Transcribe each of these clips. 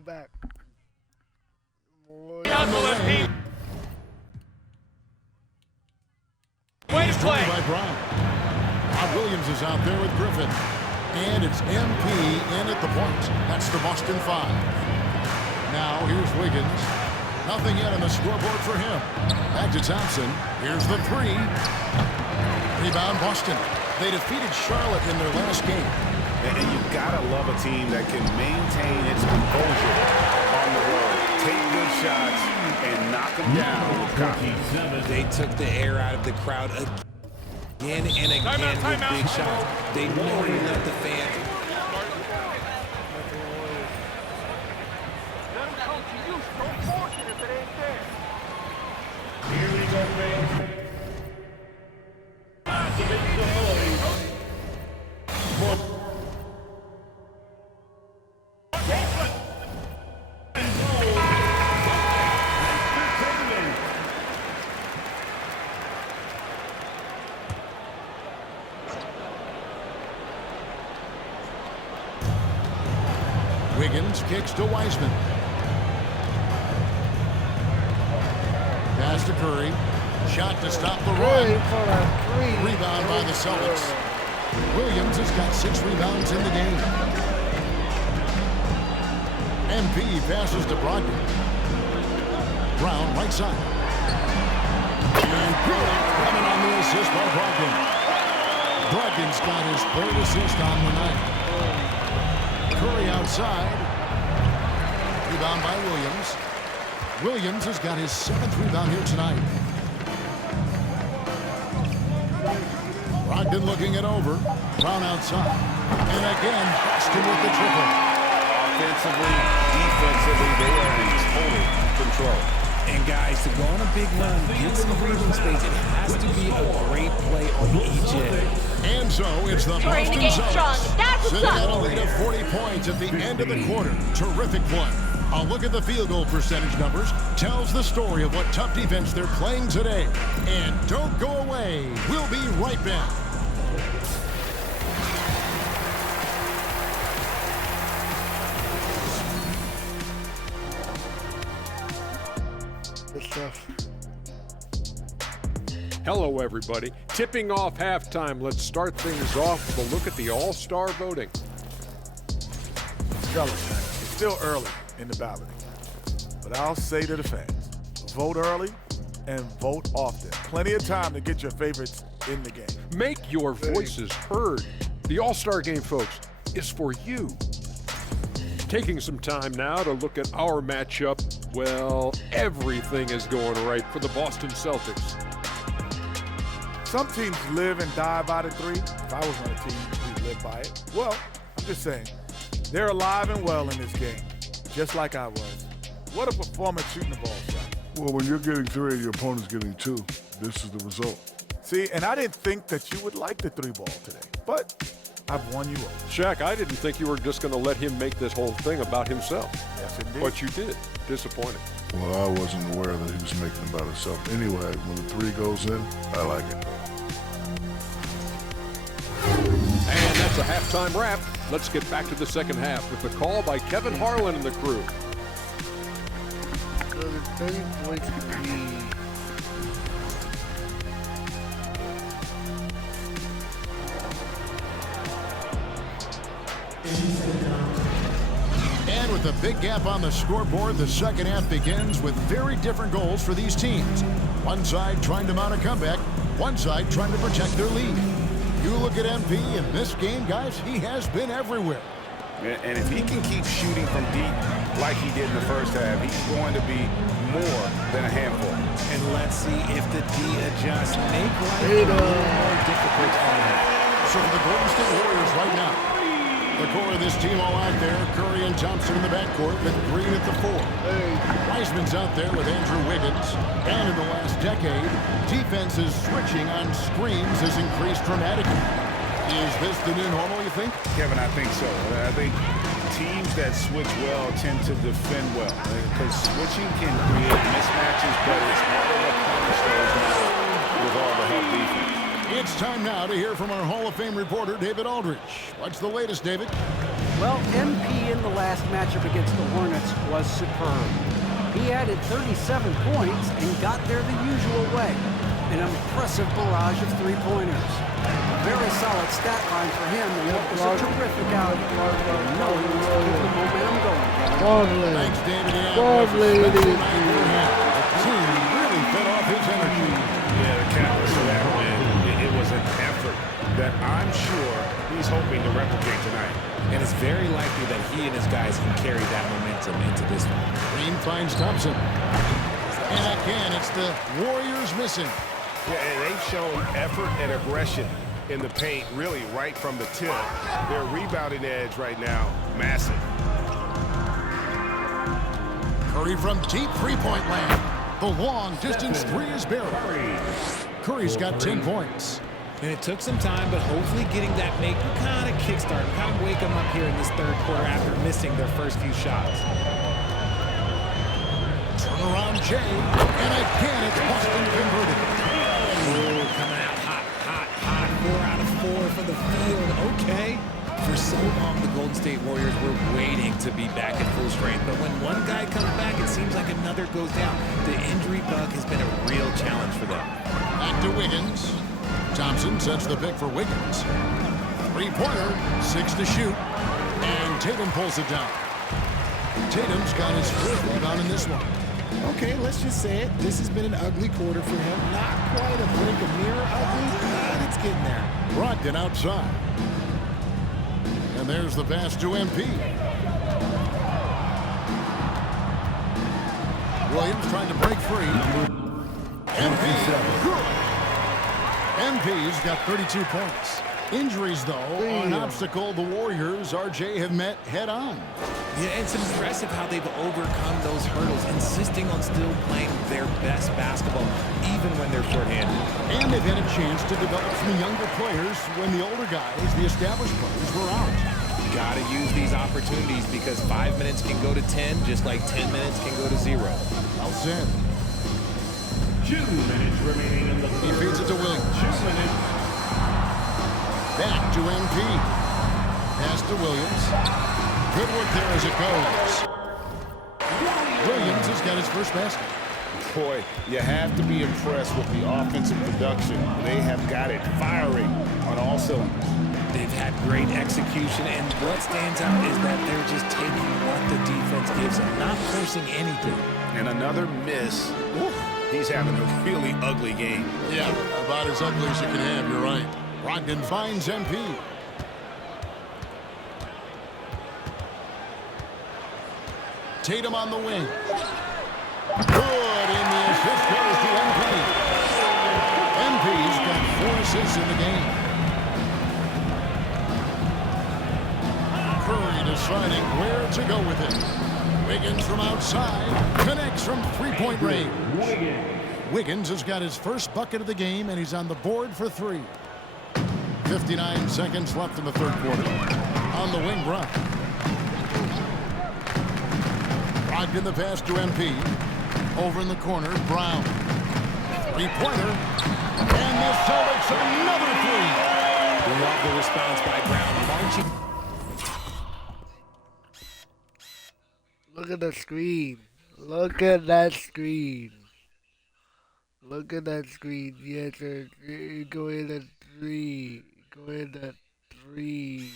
go back. Boy. Way to play. By Brown. Williams is out there with Griffin. And it's MP in at the point. That's the Boston 5. Now here's Wiggins. Nothing yet on the scoreboard for him. Back to Thompson. Here's the 3. Rebound Boston. They defeated Charlotte in their last game. And you've got to love a team that can maintain its composure on the road. Take good shots and knock them down with confidence. They took the air out of the crowd again and again with big shots. They never let the fans. Here we go, fans. Wiggins kicks to Wiseman. Pass to Curry. Shot to stop the run. Rebound by the Celtics. Williams has got 6 rebounds in the game. MP passes to Brogdon. Brown right side. And Curry coming on the assist by Brogdon. Brogdon's got his 3rd assist on the night. Curry outside. Rebound by Williams. Williams has got his 7th rebound here tonight. Brogdon looking it over. Brown outside. And again, Boston with the triple. Offensively, defensively, they are in total control. And guys, to go on a big run, get some breathing space, it has to be a great play on each end. And so it's the Boston Celtics sitting at a lead of 40 points at the end of the quarter. Terrific play. A look at the field goal percentage numbers tells the story of what tough defense they're playing today. And don't go away. We'll be right back. Good stuff. Hello, everybody. Tipping off halftime. Let's start things off with a look at the All-Star voting. Fellas, it's still early in the balloting, but I'll say to the fans, vote early and vote often. Plenty of time to get your favorites in the game. Make your voices heard. The All-Star game, folks, is for you. Taking some time now to look at our matchup. Well, everything is going right for the Boston Celtics. Some teams live and die by the 3. If I was on a team, we'd live by it. Well, I'm just saying, they're alive and well in this game, just like I was. What a performance shooting the ball, Shaq. Well, when you're getting 3 and your opponent's getting 2, this is the result. See, and I didn't think that you would like the 3 ball today, but I've won you over. Shaq, I didn't think you were just going to let him make this whole thing about himself. Yes, indeed. But you did. Disappointing. Well, I wasn't aware that he was making it about himself. Anyway, when the 3 goes in, I like it. And that's a halftime wrap. Let's get back to the second half with the call by Kevin Harlan and the crew. So the 30 points could be... And with a big gap on the scoreboard, the second half begins with very different goals for these teams. One side trying to mount a comeback, one side trying to protect their lead. You look at MP in this game, guys, he has been everywhere. And if he can keep shooting from deep like he did in the first half, he's going to be more than a handful. And let's see if the D adjusts, make life a little more difficult on him. So for the Golden State Warriors right now, the core of this team all out there, Curry and Thompson in the backcourt with Green at the 4. Wiseman's out there with Andrew Wiggins. And in the last decade, defenses switching on screens has increased dramatically. Is this the new normal, you think? Kevin, I think so. I think teams that switch well tend to defend well because switching can create mismatches, but it's harder to punish those now with all the help defense. It's time now to hear from our Hall of Fame reporter, David Aldridge. What's the latest, David? Well, MP in the last matchup against the Hornets was superb. He added 37 points and got there the usual way. An impressive barrage of three-pointers. Very solid stat line for him, and it was a terrific outing. No, he was keeping the momentum going. Thanks, David. The team really fed off his energy. Yeah, the catalyst for that win, it was an effort that I'm sure he's hoping to replicate tonight. And it's very likely that he and his guys can carry that momentum into this one. Green finds Thompson. And again, it's the Warriors missing. Yeah, and they've shown effort and aggression in the paint, really right from the tip. Their rebounding edge right now, massive. Curry from deep three-point land. The long-distance three is buried. Curry's got 10 points. And it took some time, but hopefully getting that make kind of kickstart, kind of wake them up here in this third quarter after missing their first few shots. Turnaround Jay, and again it's Boston converted. Oh, coming out hot. 4 out of 4 for the field. Okay. For so long, the Golden State Warriors were waiting to be back at full strength, but when one guy comes back, it seems like another goes down. The injury bug has been a real challenge for them. Back to Wiggins. Thompson sets the pick for Wiggins. Three-pointer, 6 to shoot, and Tatum pulls it down. Tatum's got his first rebound in this one. Okay, let's just say it. This has been an ugly quarter for him. Not quite a blink of mirror ugly, but it's getting there. Brogdon outside. And there's the pass to MP. Williams trying to break free. MP. Good. MP's got 32 points. Injuries, though, are an obstacle the Warriors, RJ, have met head-on. Yeah, it's impressive how they've overcome those hurdles, insisting on still playing their best basketball, even when they're shorthanded. And they've had a chance to develop some younger players when the older guys, the established players, were out. Got to use these opportunities because 5 minutes can go to 10, just like 10 minutes can go to 0. Well said. 2 minutes remaining in the third. He feeds it to Williams. 2 minutes. Back to MP. Pass to Williams. Good work there as it goes. Williams has got his first basket. Boy, you have to be impressed with the offensive production. They have got it firing on all cylinders. They've had great execution, and what stands out is that they're just taking what the defense gives them, not forcing anything. And another miss. Oof, he's having a really ugly game. Yeah, about as ugly as you can have, you're right. Brogdon finds MP. Tatum on the wing. Good, and the assist goes to MP. MP's got 4 assists in the game. Curry deciding where to go with it. Wiggins from outside, connects from three-point range. Wiggins has got his first bucket of the game, and he's on the board for 3. 59 seconds left in the third quarter. On the wing, Brown. Brogdon the pass to MP. Over in the corner, Brown. Three-pointer. And the Celtics another 3. Love the response by Brown. Marching. Look at the screen. Look at that screen. Look at that screen. Yes, sir. Go in at 3. Go in at 3.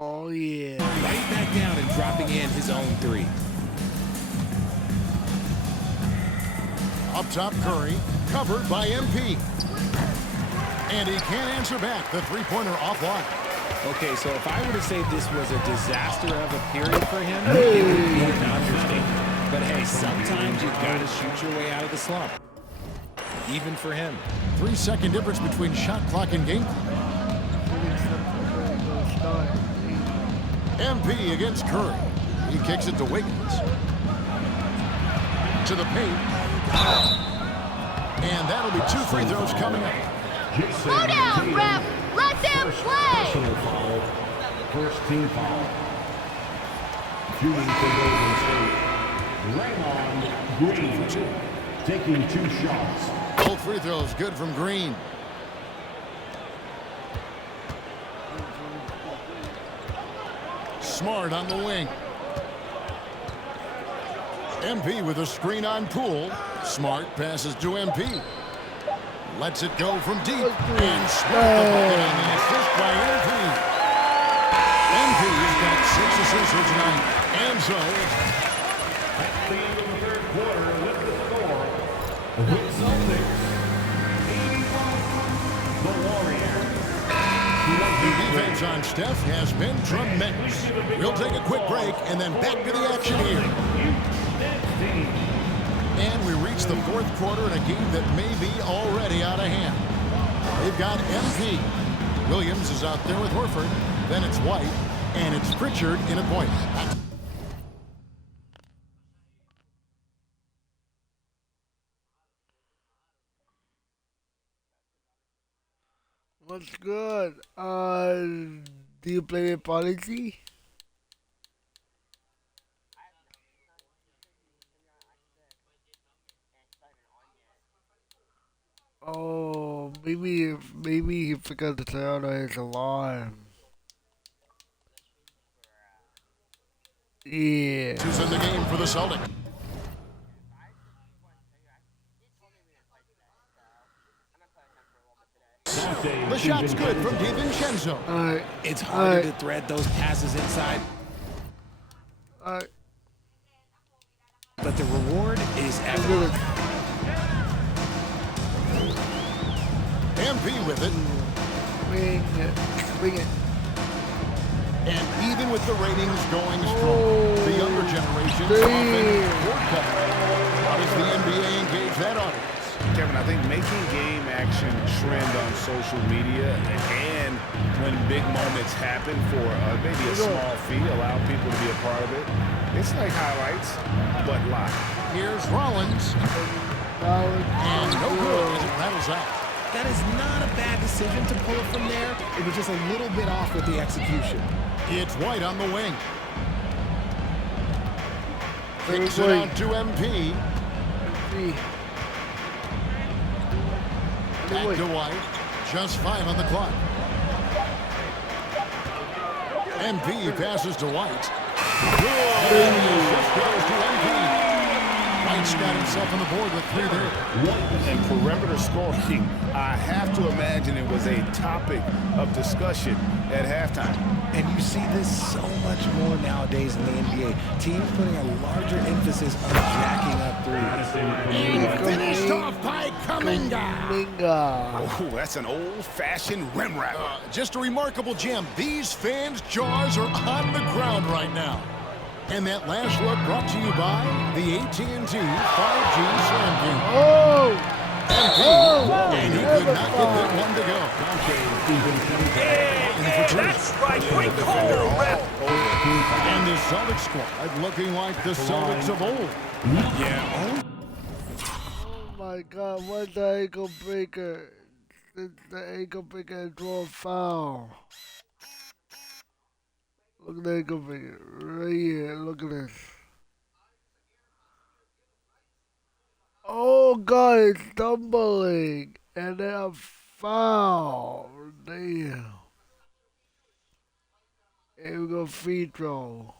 Oh, yeah. Right back down and dropping in his own 3. Up top, Curry. Covered by MP. And he can't answer back. The three-pointer offline. Okay, so if I were to say this was a disaster of a period for him, it would be an understatement. But hey, sometimes you've got to shoot your way out of the slump. Even for him. 3-second difference between shot clock and game clock. MP against Curry. He kicks it to Wiggins. To the paint. And that'll be 2 free throws coming up. Slow down, ref. Let them play. Personal foul. First team foul. Shooting for Golden State. Raymond Green taking 2 shots. Both free throws good from Green. Smart on the wing. MP with a screen on Poole. Smart passes to MP. Lets it go from deep. And Smart the bucket on the assist by MP. MP's got 6 assists here tonight. And so At the end of the third quarter, with the score, the Celtics 81, the Warriors. the defense on Steph has been tremendous. We'll take a quick break and then back to the action here. And we reach the fourth quarter in a game that may be already out of hand. They've got MP. Williams is out there with Horford. Then it's White. And it's Pritchard in a point. What's good? Do you play with policy? Oh, maybe he forgot to turn on his alarm. Yeah. Who's in the game for the Celtics? The shot's good from DiVincenzo. It's harder to thread those passes inside, but the reward is evident. MP with it. Swing it. And even with the ratings going strong, the younger generation often forthcoming. How does the NBA engage that audience? Kevin, I think making game action trend on social media and when big moments happen for maybe a small fee, allow people to be a part of it. It's like highlights, but live. Here's Rollins. And no good as it rattles out. That is not a bad decision to pull it from there. It was just a little bit off with the execution. It's White on the wing. Kicks it out to MP. Back to White. Just 5 on the clock. MP passes to White. Good. And the assist goes to MP. White's got himself on the board with 3 there. And perimeter scoring, I have to imagine it was a topic of discussion at halftime. And you see this so much more nowadays in the NBA. Teams putting a larger emphasis on jacking up threes. And finished off by Kuminga. Oh, that's an old-fashioned rim wrapper. Just a remarkable gem. These fans' jaws are on the ground right now. And that last look brought to you by the AT&T 5G Slam Game. And he could not get that one to go. That's right, great call, ref. And the Celtics squad looking like the Celtics of old. Yeah. Oh my God! What's the ankle breaker? The ankle breaker draw a foul. Look at the ankle breaker right here. Look at this. Oh God! It's stumbling and then a foul. Damn. Here we go, free throw.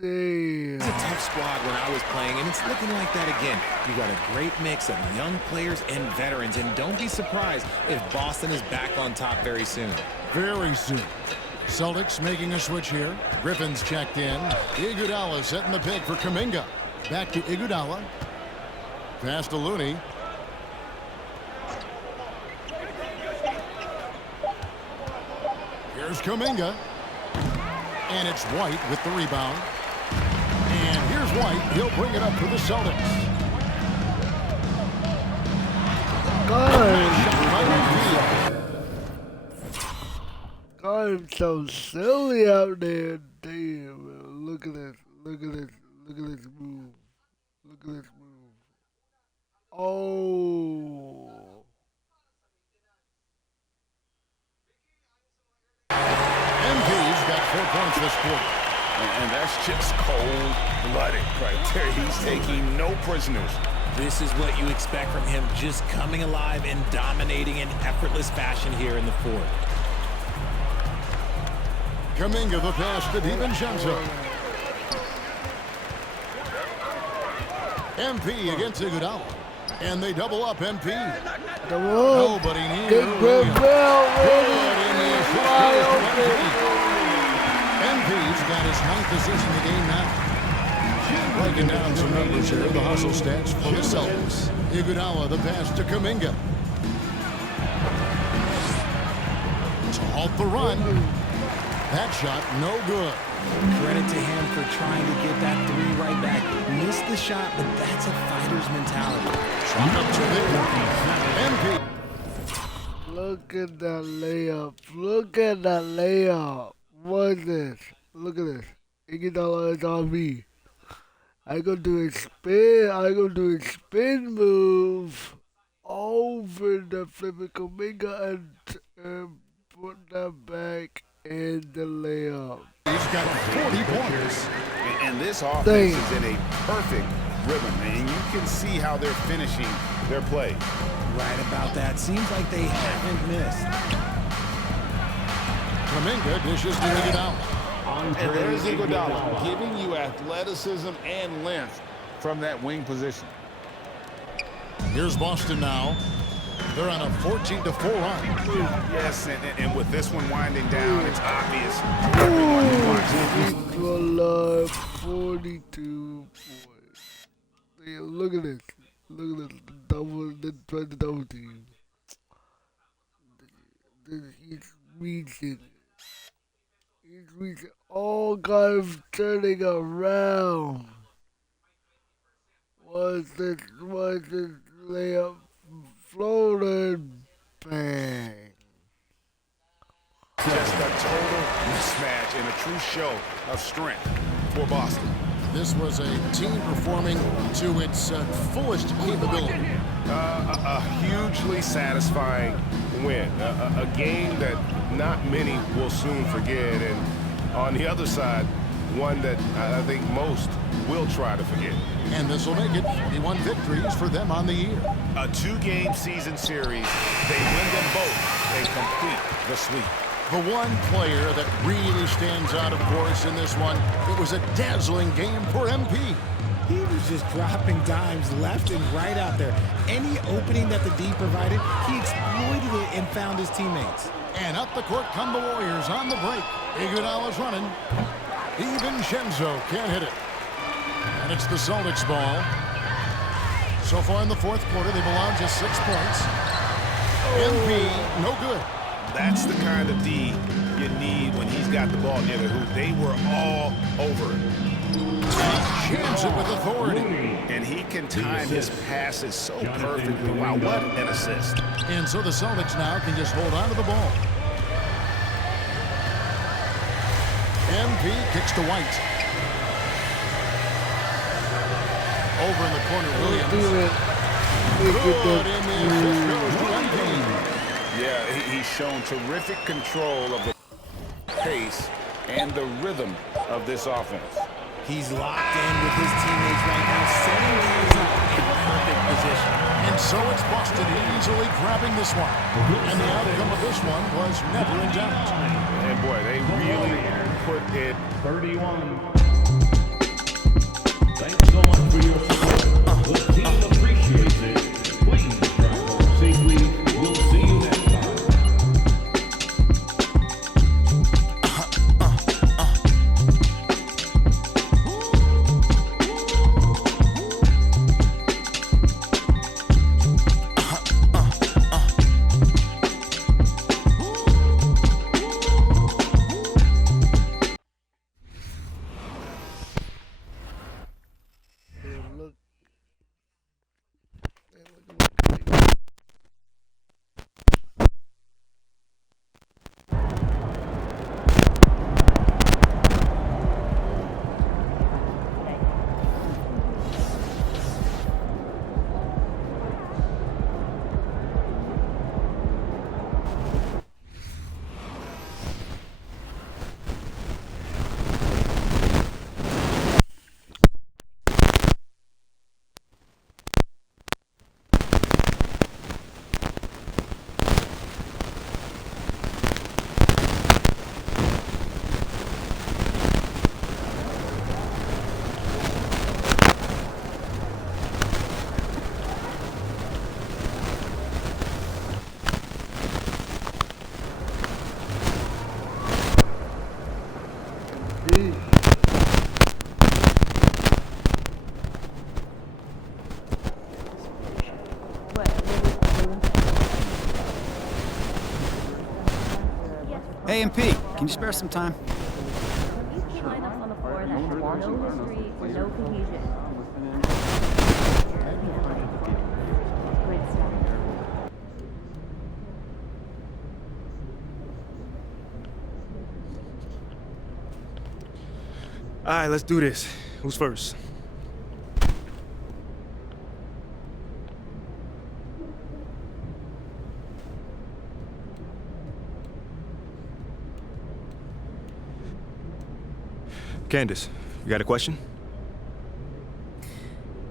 Damn. It's a tough squad when I was playing, and it's looking like that again. You got a great mix of young players and veterans, and don't be surprised if Boston is back on top very soon. Very soon. Celtics making a switch here. Griffin's checked in. Iguodala setting the pick for Kuminga. Back to Iguodala. Pass to Looney. Here's Kuminga. And it's White with the rebound. And here's White. He'll bring it up for the Celtics. God, I'm so silly out there. Damn, look at this. Look at this. Look at this move. Look at this move. Oh. MP's got 4 points this quarter. And that's just cold-blooded right there. He's taking no prisoners. This is what you expect from him, just coming alive and dominating in effortless fashion here in the fourth. Kuminga the pass to DiVincenzo. MP against Iguodala. And they double up MP. Come on. Nobody near Get Williams. Bell ready. Good in the assist Wide goes to open. MP's got his 9th assist in the game now. Breaking down some numbers here, the hustle stats for the Celtics. Iguodala the pass to Kuminga. To halt the run. That shot no good. Credit to him for trying to get that three right back. Missed the shot, but that's a fighter's mentality. Shot up to there. MP. Look at that layup. Look at that layup. What is this? Look at this. Iguodala is on me. I gonna do a spin. I gonna do a spin move over the flipping Kuminga and put that back in the layup. He's got 40 points. And this offense is in a perfect rhythm, and you can see how they're finishing their play. Right about that. Seems like they haven't missed. Kuminga dishes to Iguodala. And there's Iguodala giving you athleticism and length from that wing position. Here's Boston now. They're on a 14-4 run. Yes, and with this one winding down, it's obvious to everyone who watches. To alive 42 points. Yeah, look at this. Look at this. The double team. He's reaching. All guys turning around. What's this layup? Floated. Bang. Just a total mismatch and a true show of strength for Boston. This was a team performing to its fullest capability. A hugely satisfying win. A game that not many will soon forget. And on the other side, one that I think most will try to forget. And this will make it 41 victories for them on the year. A 2-game season series. They win them both and complete the sweep. The one player that really stands out, of course, in this one, it was a dazzling game for MP. He was just dropping dimes left and right out there. Any opening that the D provided, he exploited it and found his teammates. And up the court come the Warriors on the break. Iguodala's running. DiVincenzo can't hit it. And it's the Celtics ball. So far in the fourth quarter, they've allowed just 6 points. MP, no good. That's the kind of D you need when he's got the ball near the hoop. They were all over it. Jams it with authority. And he can time his passes so perfectly. Wow, what an assist. And so the Celtics now can just hold on to the ball. MP kicks to White. Over in the corner, Williams. Good in the assist goes to MP. Yeah, he's shown terrific control of the pace and the rhythm of this offense. He's locked in with his teammates right now, setting guys up in perfect position. And so it's Boston easily grabbing this one. And the outcome of this one was never in doubt. And boy, they really put it. 31. Thanks so much for your support. The team appreciates it. Please travel safely. We'll see you next time. Hey, MP, can you spare some time? These two lineups on the floor that have no history or no cohesion. Great stuff. All right, let's do this. Who's first? Candace, you got a question?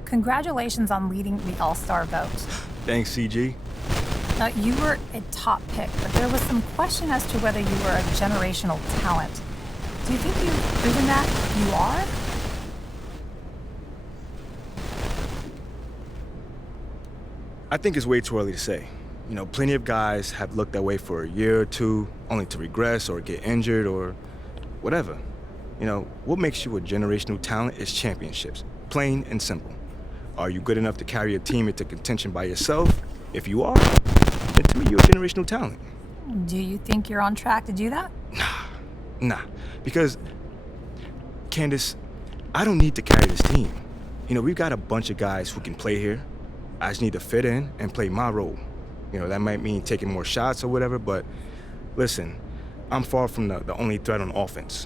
Congratulations on leading the All-Star vote. Thanks, CG. Now, you were a top pick, but there was some question as to whether you were a generational talent. Do you think you've proven that you are? I think it's way too early to say. You know, plenty of guys have looked that way for a year or two, only to regress or get injured or whatever. You know, what makes you a generational talent is championships, plain and simple. Are you good enough to carry a team into contention by yourself? If you are, then to me you're a generational talent. Do you think you're on track to do that? Nah, because, Candace, I don't need to carry this team. You know, we've got a bunch of guys who can play here. I just need to fit in and play my role. You know, that might mean taking more shots or whatever, but listen, I'm far from the only threat on offense.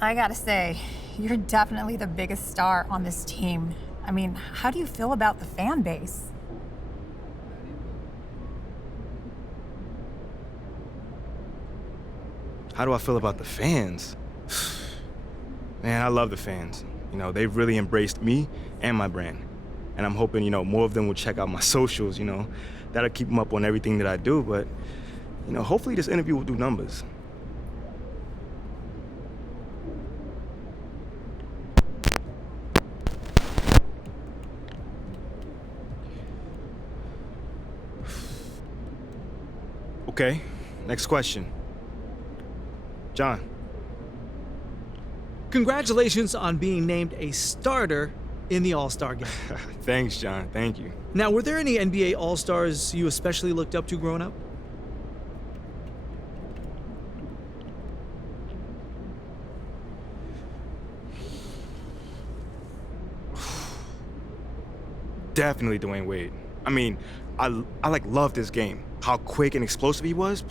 I gotta say, you're definitely the biggest star on this team. I mean, how do you feel about the fan base? How do I feel about the fans? Man, I love the fans. You know, they've really embraced me and my brand. And I'm hoping, you know, more of them will check out my socials, you know. That'll keep them up on everything that I do, but, you know, hopefully this interview will do numbers. Okay, next question. John. Congratulations on being named a starter in the All-Star game. Thanks, John. Thank you. Now, were there any NBA All-Stars you especially looked up to growing up? Definitely Dwayne Wade. I mean, I loved this game. How quick and explosive he was.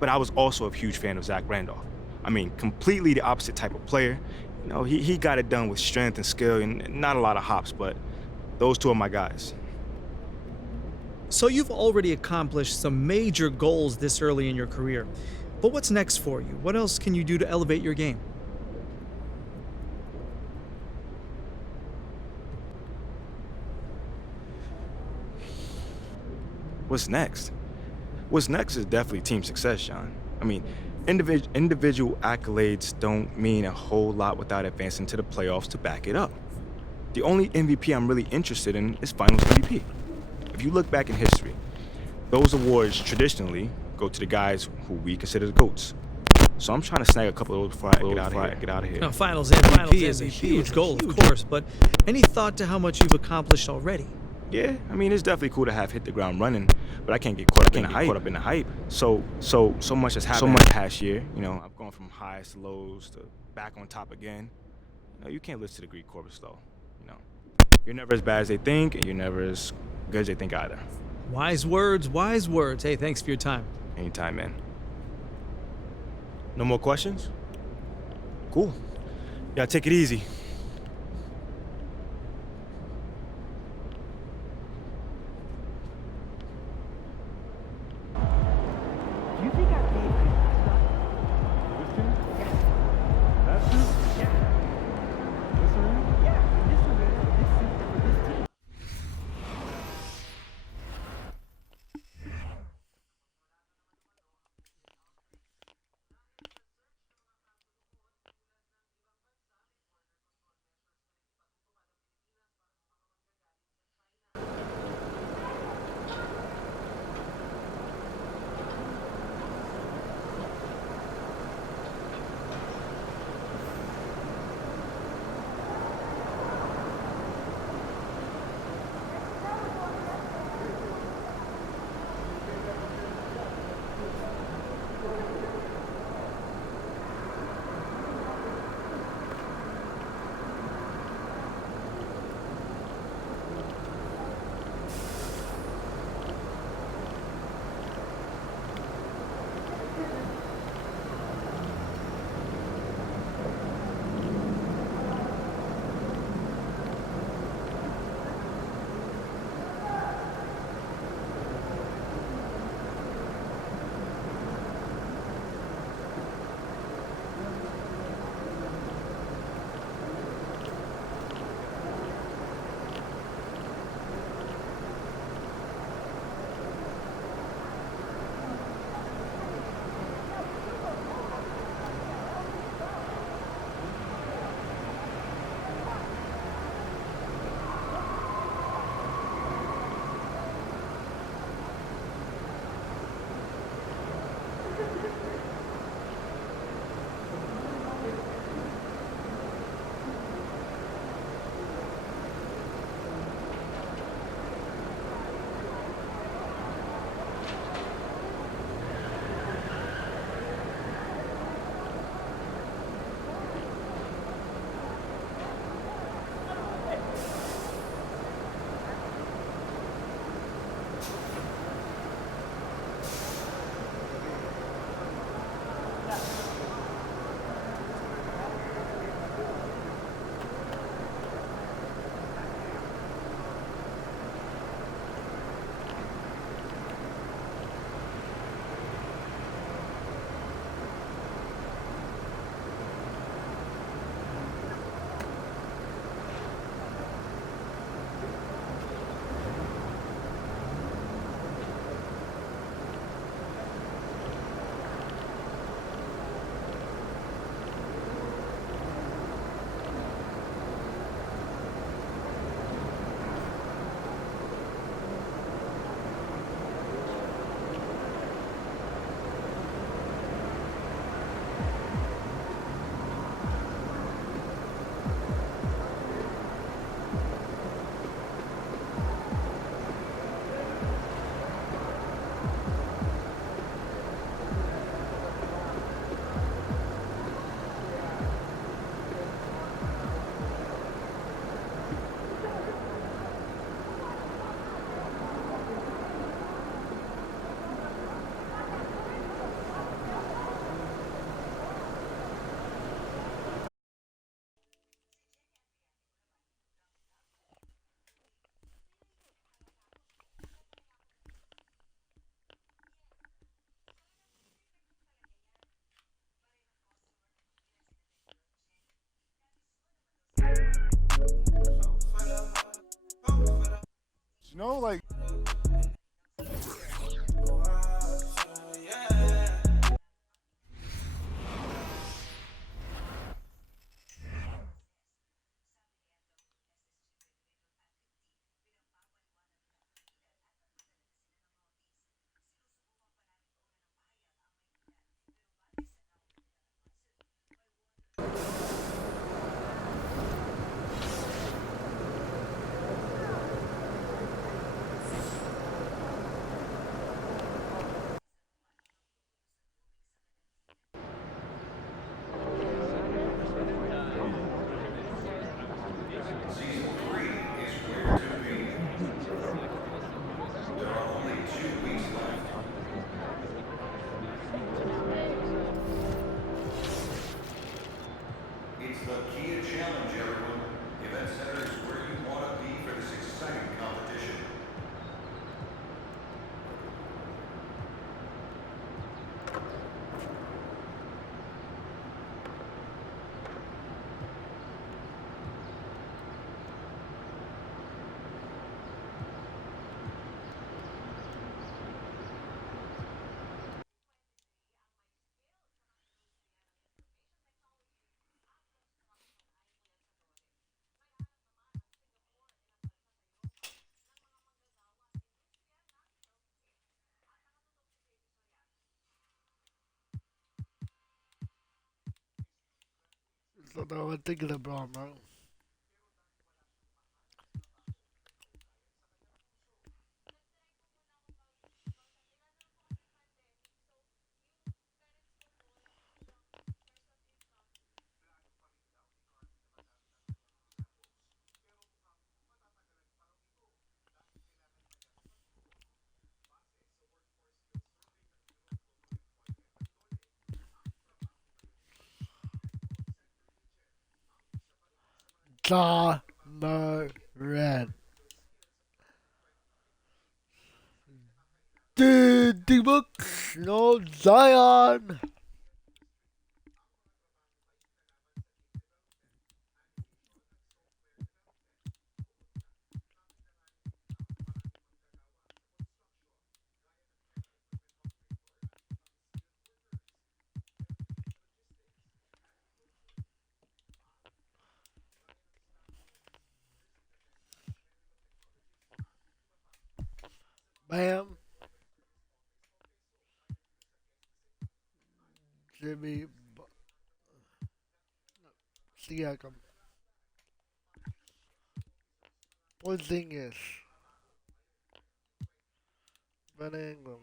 But I was also a huge fan of Zach Randolph. I mean, completely the opposite type of player. You know, he got it done with strength and skill and not a lot of hops, but those two are my guys. So you've already accomplished some major goals this early in your career. But what's next for you? What else can you do to elevate your game? What's next? What's next is definitely team success, John. I mean, individual accolades don't mean a whole lot without advancing to the playoffs to back it up. The only MVP I'm really interested in is Finals MVP. If you look back in history, those awards traditionally go to the guys who we consider the GOATs. So I'm trying to snag a couple of those before I get out of here. Now, Finals MVP is a huge goal, of course, but any thought to how much you've accomplished already? Yeah, I mean, it's definitely cool to have hit the ground running, but I can't get caught up in the hype. So much has happened this past year. You know, I've gone from highs to lows to back on top again. You know, you can't listen to the Greek chorus though. You know, you're never as bad as they think, and you're never as good as they think either. Wise words, wise words. Hey, thanks for your time. Anytime, man. No more questions? Cool. Yeah, take it easy. No, like. It's the Kia Challenge, everyone. Event Center is where you want to be for this exciting competition. So now I'm thinking about, bro. Ja Morant. Dude, the books, no Zion. Bam. Jimmy Siakam. Porzingis. Van Ingram.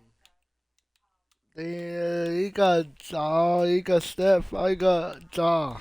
Yeah, he got Ja, he got Steph, I got Ja.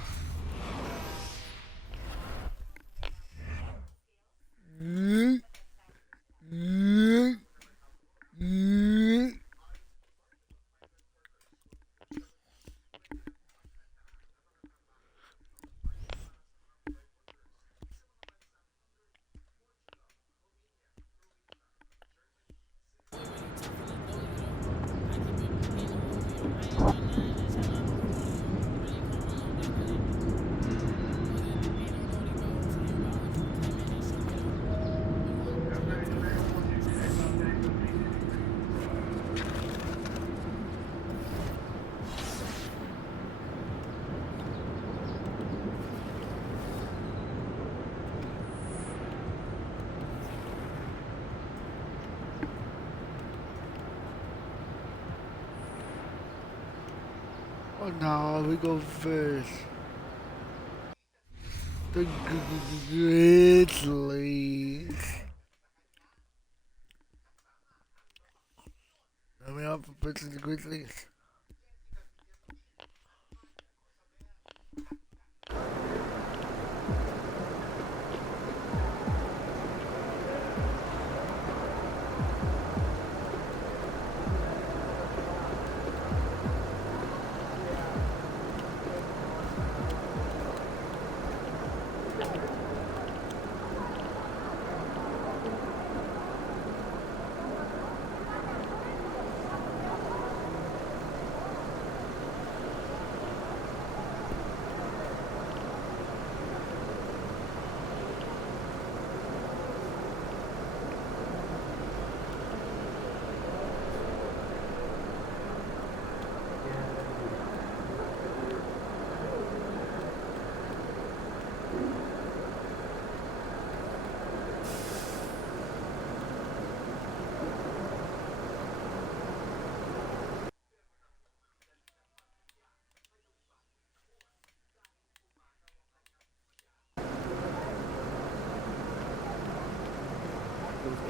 Oh no, we go first. The Grizzlies. I mean, I'm for the Grizzlies.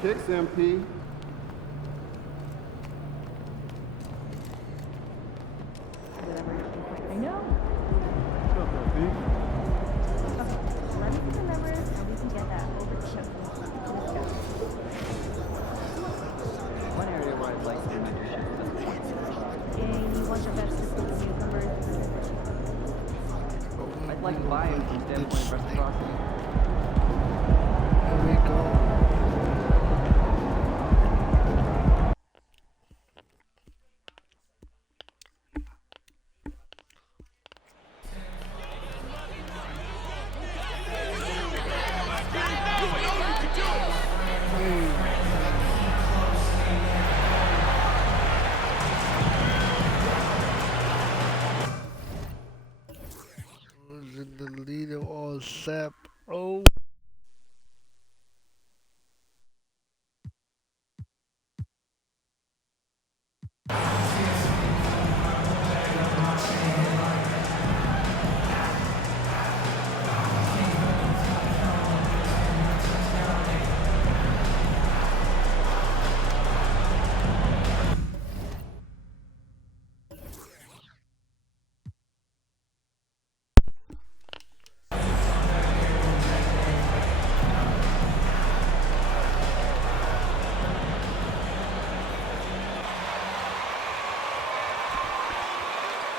kicks, MP. I know. Let me see the numbers and we can get that over to discuss. One area where I'd like to mentorship And you want the best to put the numbers. I'd like to buy him from standpoint of reciprocity. Here we go. Was in the leader all set, bro.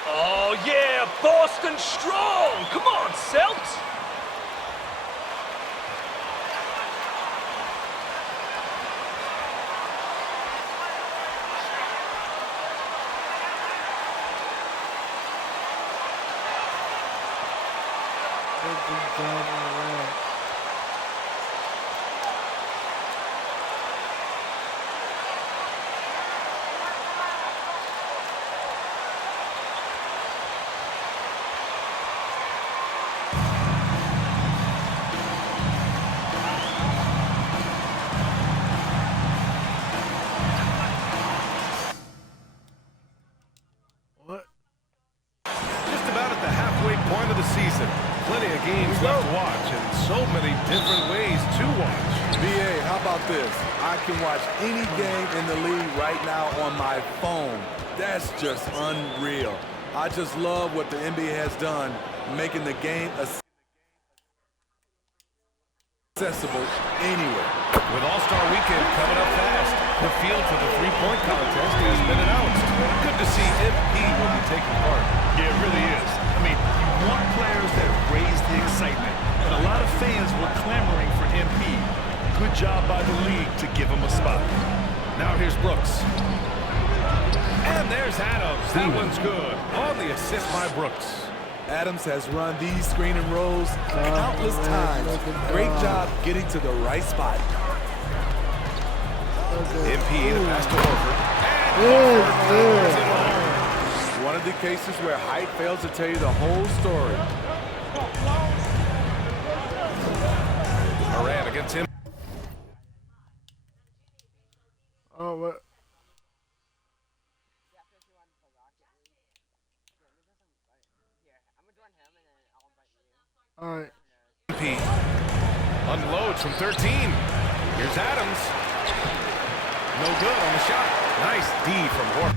Oh, yeah, Boston strong! Come on, Celts! Just about at the halfway point of the season. Plenty of games left to watch and so many different ways to watch. BA, how about this? I can watch any game in the league right now on my phone. That's just unreal. I just love what the NBA has done, making the game accessible anywhere. With All-Star Weekend coming up fast, the field for the three-point contest has been announced. Good to see MP will be taking part. Yeah, it really is. I mean, you want players that raise the excitement, and a lot of fans were clamoring for MP. Good job by the league to give him a spot. Now here's Brooks. And there's Adams. That one's good. On the assist by Brooks. Adams has run these screen and rolls countless times. Great job getting to the right spot. MP, the pass to Horford. And one of the cases where height fails to tell you the whole story. Moran against him. Oh, what? All right. MP unloads from 13. Here's Adams. No good on the shot. Nice D from Horford.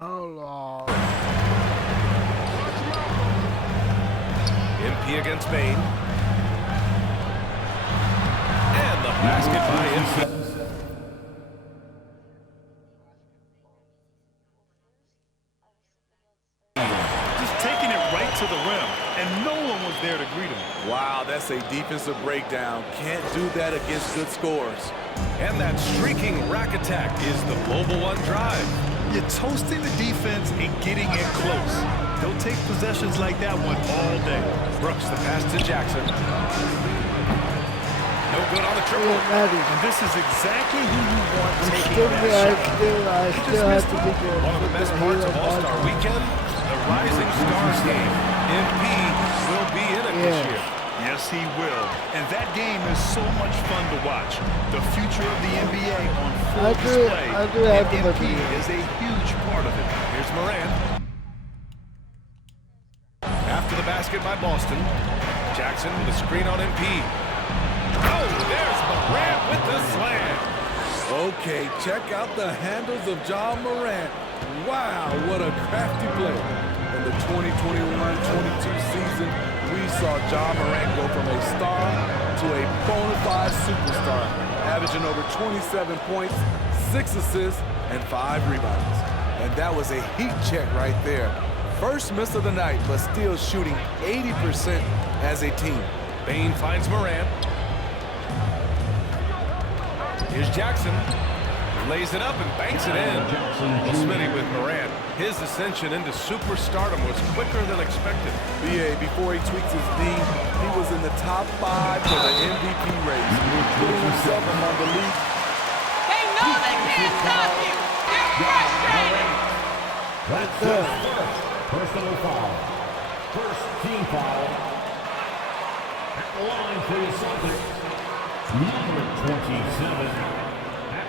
How long? MP against Bain. And the basket by MP. Just taking it right to the rim, and no one was there to greet him. Wow, that's a defensive breakdown. Can't do that against good scores. And that streaking rack attack is the Mobile One drive. You're toasting the defense and getting it close. They'll take possessions like that one all day. Brooks, the pass to Jackson. No good on the triple. And this is exactly who you want taking still, that shot. I still have to be good. One of the best parts of All-Star Weekend, the Rising Stars game. MP will be in it this year. Yes, he will. And that game is so much fun to watch. The future of the NBA on full display. And MP is a huge part of it. Here's Morant. After the basket by Boston. Jackson with a screen on MP. Oh, there's Morant with the slam. Okay, check out the handles of John Morant. Wow, what a crafty play. In the 2021-22 season, we saw John Morant go from a star to a bona fide superstar, averaging over 27 points, 6 assists, and 5 rebounds. And that was a heat check right there. First miss of the night, but still shooting 80% as a team. Bane finds Morant. Here's Jackson. Lays it up and banks it in. Well, Smitty with Morant. His ascension into superstardom was quicker than expected. BA, before he tweaks his knee, he was in the top 5 for the MVP race. Putting himself among the league. They know they can't stop you. They're frustrated. That's the first personal foul. First team foul. At the line for the Celtics, number 27.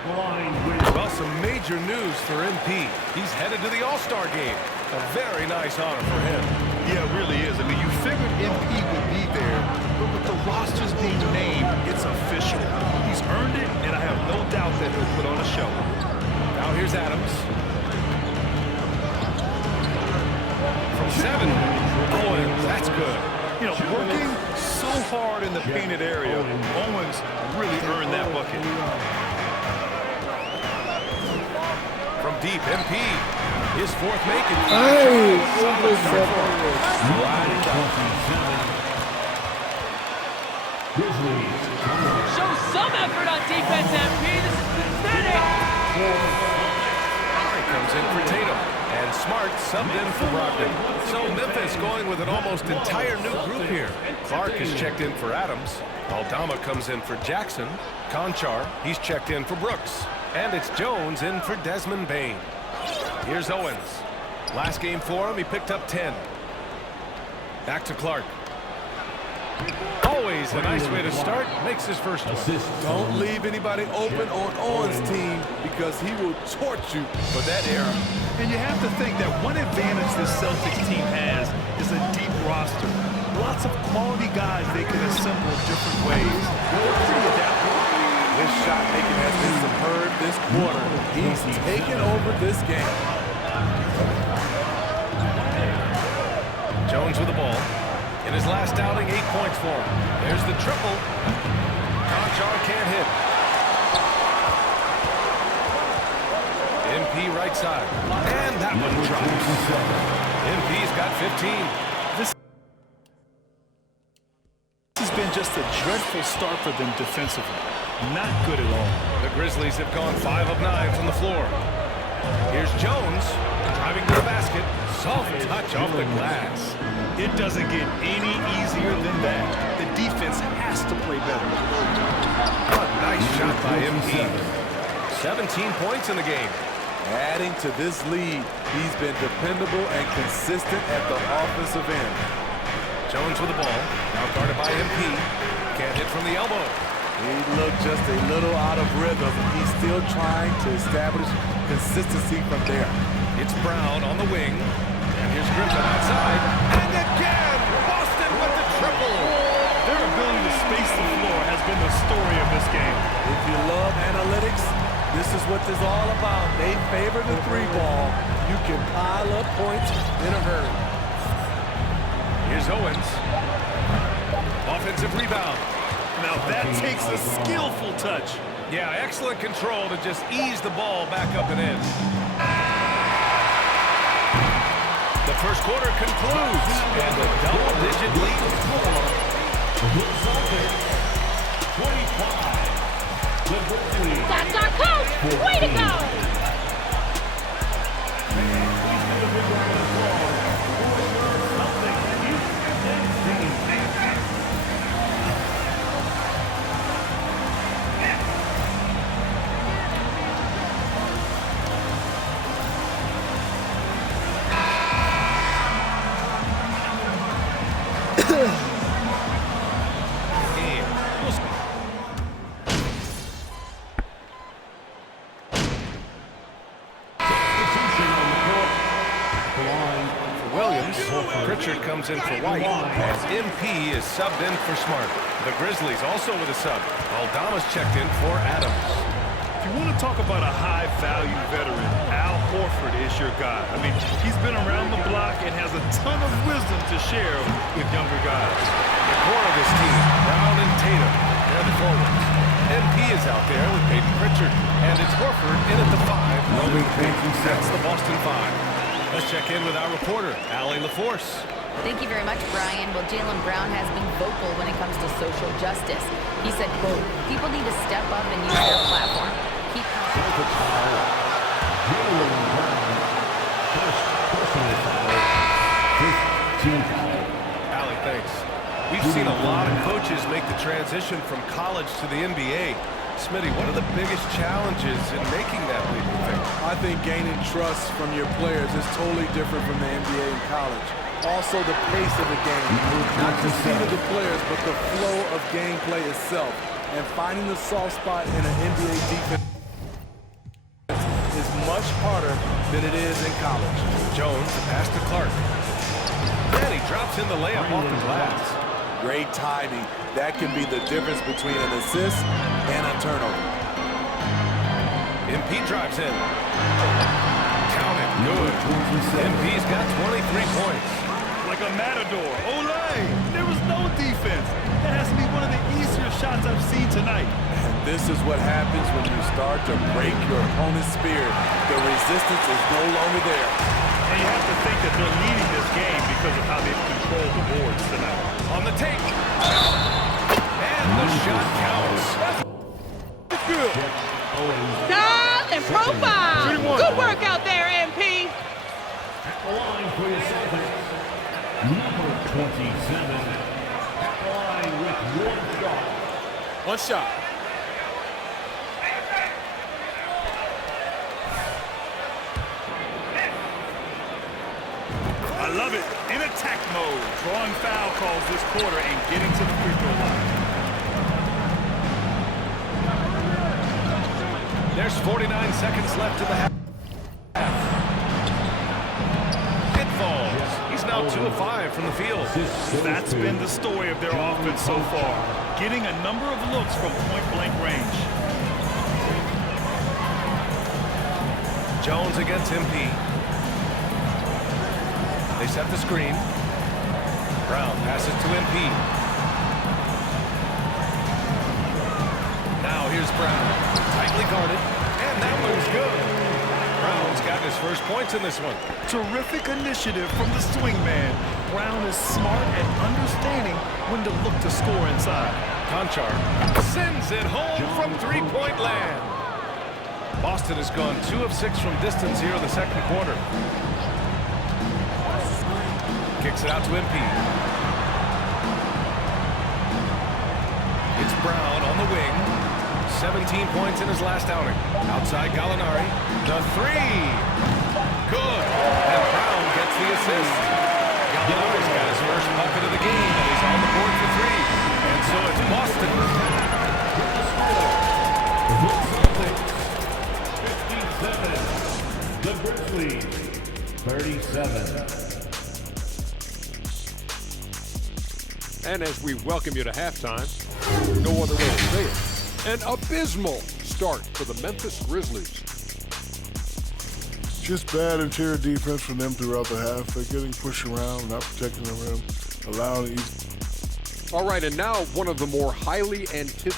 Well, some major news for MP. He's headed to the All-Star game. A very nice honor for him. Yeah, it really is. I mean, you figured MP would be there, but with the rosters being named, it's official. He's earned it, and I have no doubt that he'll put on a show. Now here's Adams. From 7. Owens, that's good. You know, working so hard in the painted area, Owens really earned that bucket. From deep, MP. His fourth make and Show some effort on defense, MP. This is pathetic. Murray comes in for Tatum. And Smart subbed in for Brogdon. So Memphis going with an almost entire new group here. Clark is checked in for Adams. Aldama comes in for Jackson. Conchar, he's checked in for Brooks. And it's Jones in for Desmond Bane. Here's Owens. Last game for him, he picked up 10. Back to Clark. Always a nice way to start. Makes his first one. Don't leave anybody open on Owens' team because he will torch you for that era. And you have to think that one advantage this Celtics team has is a deep roster. Lots of quality guys they can assemble different ways. They're pretty adaptable. His shot making has been superb this quarter. He's taken over this game. Jones with the ball. In his last outing, 8 points for him. There's the triple. Conchar can't hit. MP right side. And that one drops. MP's got 15. This has been just a dreadful start for them defensively. Not good at all. The Grizzlies have gone 5 of 9 from the floor. Here's Jones driving to the basket. Soft touch off the glass. It doesn't get any easier than that. The defense has to play better. A nice shot by MP. 17 points in the game. Adding to this lead, he's been dependable and consistent at the offensive end. Jones with the ball. Now guarded by MP. Can't hit from the elbow. He looked just a little out of rhythm. He's still trying to establish consistency from there. It's Brown on the wing. And here's Griffin outside. And again, Boston with the triple. Their ability to space the floor has been the story of this game. If you love analytics, this is what this is all about. They favor the 3-ball. You can pile up points in a hurry. Here's Owens. Offensive rebound. Now that takes a skillful touch. Yeah, excellent control to just ease the ball back up and in. The first quarter concludes, and a double-digit lead for the Celtics. 25. That's our coach. Way to go. Williams. Pritchard comes in for White, and MP is subbed in for Smart. The Grizzlies also with a sub. Aldama's checked in for Adams. If you want to talk about a high-value veteran, Al Horford is your guy. I mean, he's been around the block and has a ton of wisdom to share with younger guys. The core of this team, Brown and Tatum, they're the forwards. MP is out there with Peyton Pritchard, and it's Horford in at the 5. That's the Boston 5. Let's check in with our reporter, Allie LaForce. Thank you very much, Brian. Well, Jaylen Brown has been vocal when it comes to social justice. He said, quote, people need to step up and use their platform. Keep Allie, thanks. We've seen a lot of coaches make the transition from college to the NBA. Smitty, what are the biggest challenges in making that leap, you think? I think gaining trust from your players is totally different from the NBA and college. Also, the pace of the game. Not the speed of the players, but the flow of gameplay itself. And finding the soft spot in an NBA defense is much harder than it is in college. Jones, pass to Clark. And he drops in the layup off the glass. Great timing. That can be the difference between an assist and a turnover. MP drives in. Count it. Good. MP's got 23 points. Like a matador. Olay! There was no defense. That has to be one of the easier shots I've seen tonight. And this is what happens when you start to break your opponent's spirit. The resistance is no longer there. And you have to think that they're leading this game because of how they've controlled the boards tonight. On the take. And the shot counts. Good. Style and profile. Good work out there, MP. At the line for your Celtics, number 27. At the line with one shot. One shot. I love it. In attack mode. Drawing foul calls this quarter and getting to the free throw line. There's 49 seconds left in the half. It falls. He's now 2 of 5 from the field. That's been the story of their offense so far. Getting a number of looks from point-blank range. Jones against MP. They set the screen. Brown passes to MP. Now here's Brown. Tightly guarded. And that one's good. Brown's got his first points in this one. Terrific initiative from the swing man. Brown is smart at understanding when to look to score inside. Conchar sends it home from three-point land. Boston has gone 2 of 6 from distance here in the second quarter. Kicks it out to MP. It's Brown on the wing. 17 points in his last outing. Outside Gallinari. The 3. Good. And Brown gets the assist. Gallinari's got his first bucket of the game, and he's on the board for 3. And so it's Boston. The Grizzlies, 37. And as we welcome you to halftime, no other way to say it, an abysmal start for the Memphis Grizzlies. Just bad interior defense from them throughout the half. They're getting pushed around, not protecting the rim, allowing easy. All right, and now one of the more highly anticipated.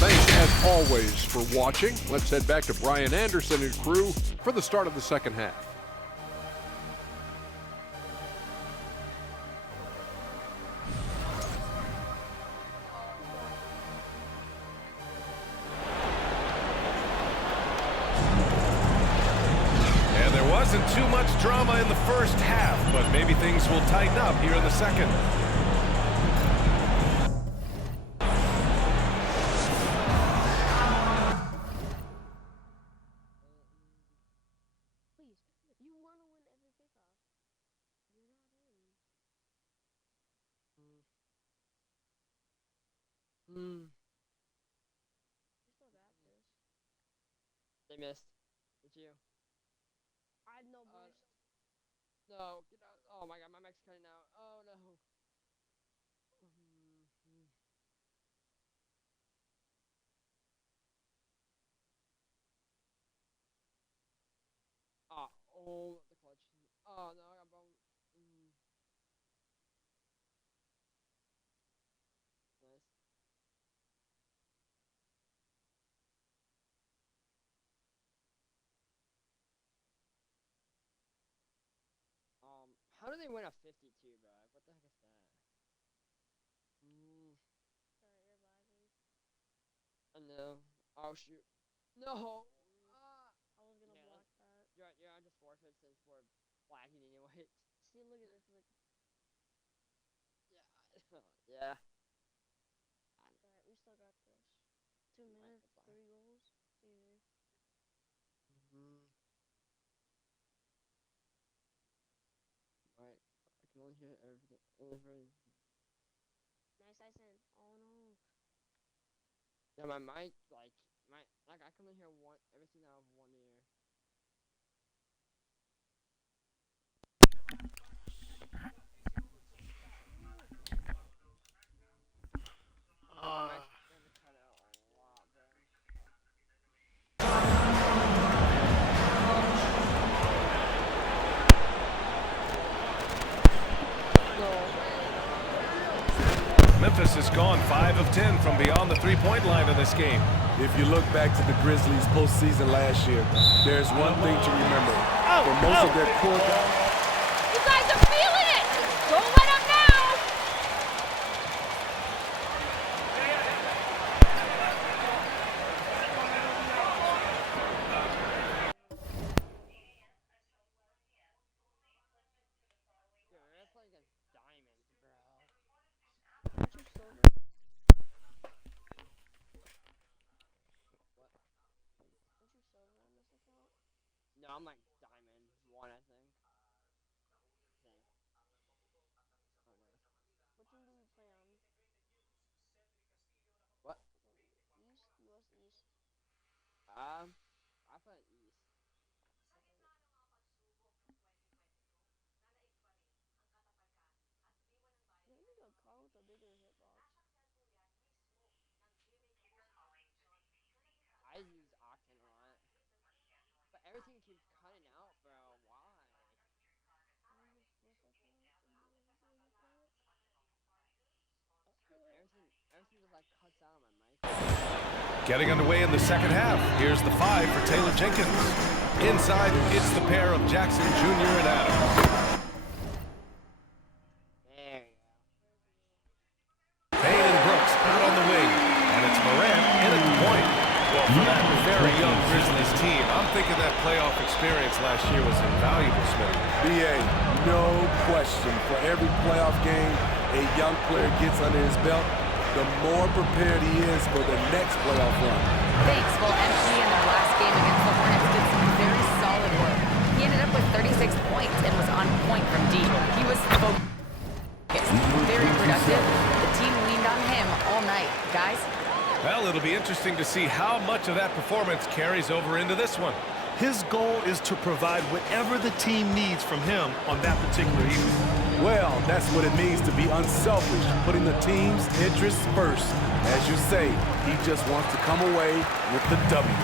Thanks as always for watching. Let's head back to Brian Anderson and crew for the start of the second half. And there wasn't too much drama in the first half, but maybe things will tighten up here in the second. They missed. It's you. I had no boost. No, get out. Oh my god, my mic's cutting out. Oh no. Oh, the clutch. Oh no, I got bone. Nice. How do they win a 52, bro? What the heck is that? Sorry, you're lagging. I know. Oh shoot. No. I was gonna block that. You're on just forfeit since we're lagging anyway. See, look at this. Like, yeah. alright, we still got this. 2 minutes, 3 goals. Easy. Alright. I can only hear everything. Nice ice in. Oh no. Yeah, my mic, like I can only hear everything out of one ear. Memphis has gone 5 of 10 from beyond the three-point line in this game. If you look back to the Grizzlies postseason last year, there's one thing to remember. For most of their core guys, you guys are feeling it! Don't let up now! Dude, we're playing against diamonds, bro. Aren't you silver? What? Aren't you silver on this account? No, I'm like diamond 1, I think. What team do we play on? What? East? US East? I play East. You need a car with a bigger hitbox. I use Octane a lot. But everything keeps cutting out, bro. Why? Everything just like cuts out on my mic. Getting underway in the second half. Here's the 5 for Taylor Jenkins. Inside, it's the pair of Jackson Jr. and Adams. There you go. Payne and Brooks out on the wing. And it's Morant in at the point. Well, for that very young Grizzlies team, I'm thinking that playoff experience last year was invaluable, Smith. BA, no question. For every playoff game a young player gets under his belt, the more prepared he is for the next playoff run. Thanks. Well, MP in their last game against the Hornets did some very solid work. He ended up with 36 points and was on point from deep. He was focused, very productive. The team leaned on him all night. Guys? Well, it'll be interesting to see how much of that performance carries over into this one. His goal is to provide whatever the team needs from him on that particular evening. Well, that's what it means to be unselfish, putting the team's interests first. As you say, he just wants to come away with the W.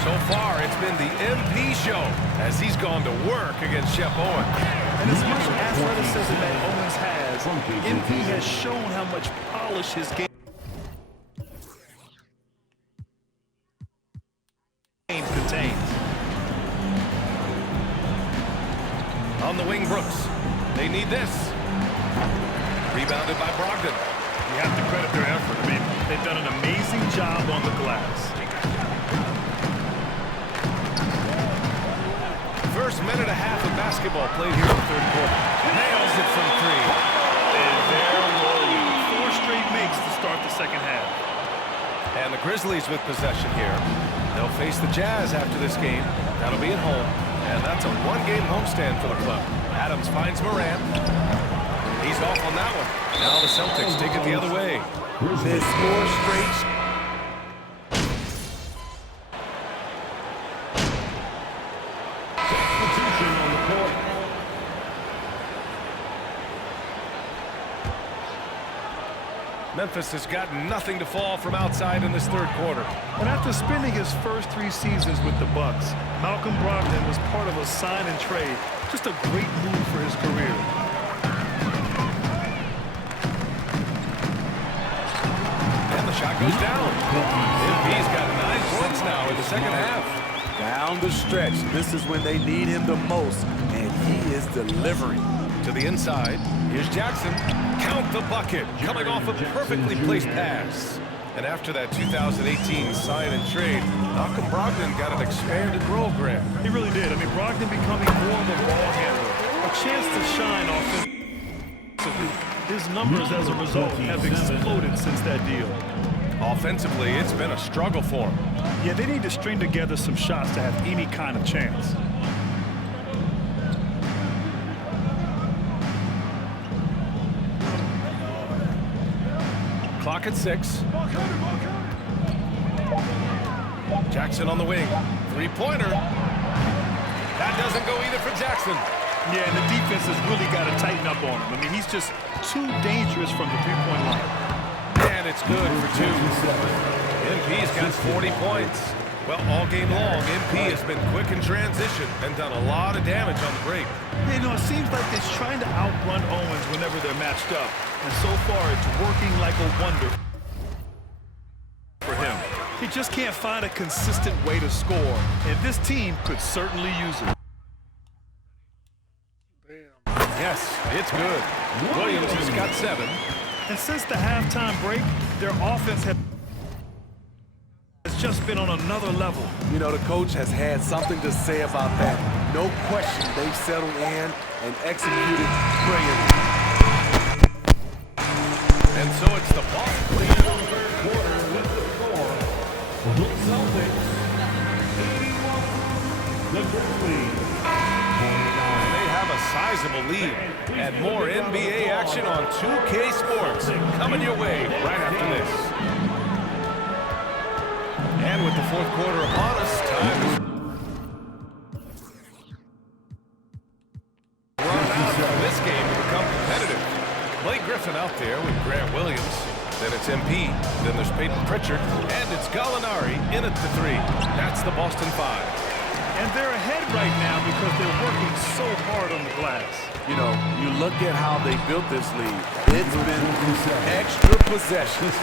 So far, it's been the MP show as he's gone to work against Shep Owens. And as much athleticism that Owens has, MP has shown how much polish his game contains. On the wing, Brooks. They need this. Rebounded by Brogdon. You have to credit their effort. I mean, they've done an amazing job on the glass. First minute and a half of basketball played here in the third quarter. Nails it from 3. And they're rolling. 4 straight makes to start the second half. And the Grizzlies with possession here. They'll face the Jazz after this game. That'll be at home. And that's a 1-game homestand for the club. Adams finds Morant. He's off on that one. Now the Celtics take it the other way. They score straight. Memphis has got nothing to fall from outside in this third quarter. And after spending his first 3 seasons with the Bucks, Malcolm Brogdon was part of a sign and trade. Just a great move for his career. And the shot goes down. MP's got 9 points now in the second half. Down the stretch, this is when they need him the most, and he is delivering. To the inside, here's Jackson. Count the bucket, coming off a perfectly placed pass. And after that 2018 sign and trade, Malcolm Brogdon got an expanded role, Grant. He really did. I mean, Brogdon becoming more of a ball handler, a chance to shine offensively. His numbers as a result have exploded since that deal. Offensively, it's been a struggle for him. Yeah, they need to string together some shots to have any kind of chance. Clock at 6. Jackson on the wing. 3-pointer. That doesn't go either for Jackson. Yeah, and the defense has really got to tighten up on him. I mean, he's just too dangerous from the three-point line. And it's good for 2. MP's got 40 points. Well, all game long, MP has been quick in transition and done a lot of damage on the break. You know, it seems like they're trying to outrun Owens whenever they're matched up. And so far, it's working like a wonder for him. He just can't find a consistent way to score, and this team could certainly use it. Yes, it's good. Williams has got 7. And since the halftime break, their offense has just been on another level. You know, the coach has had something to say about that. No question, they've settled in and executed brilliantly. And so it's the Boston. Quarter with the score. The Celtics 81. The Grizzlies 49. They have a sizable lead. And more NBA action on 2K Sports coming your way right after this. And with the fourth quarter upon us, time is run out for this game to become competitive. Blake Griffin out there with Grant Williams. Then it's MP. Then there's Peyton Pritchard. And it's Gallinari in at the 3. That's the Boston 5. And they're ahead right now because they're working so hard on the glass. You know, you look at how they built this lead. It's been extra possessions.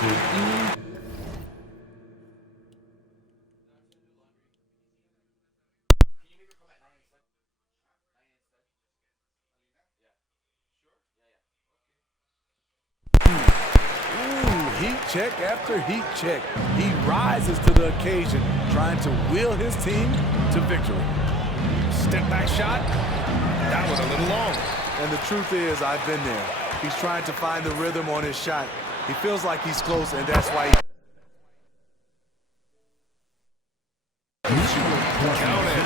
Heat check after heat check. He rises to the occasion, trying to wheel his team to victory. Step back shot. That was a little long. And the truth is, I've been there. He's trying to find the rhythm on his shot. He feels like he's close, and that's why he... Counted.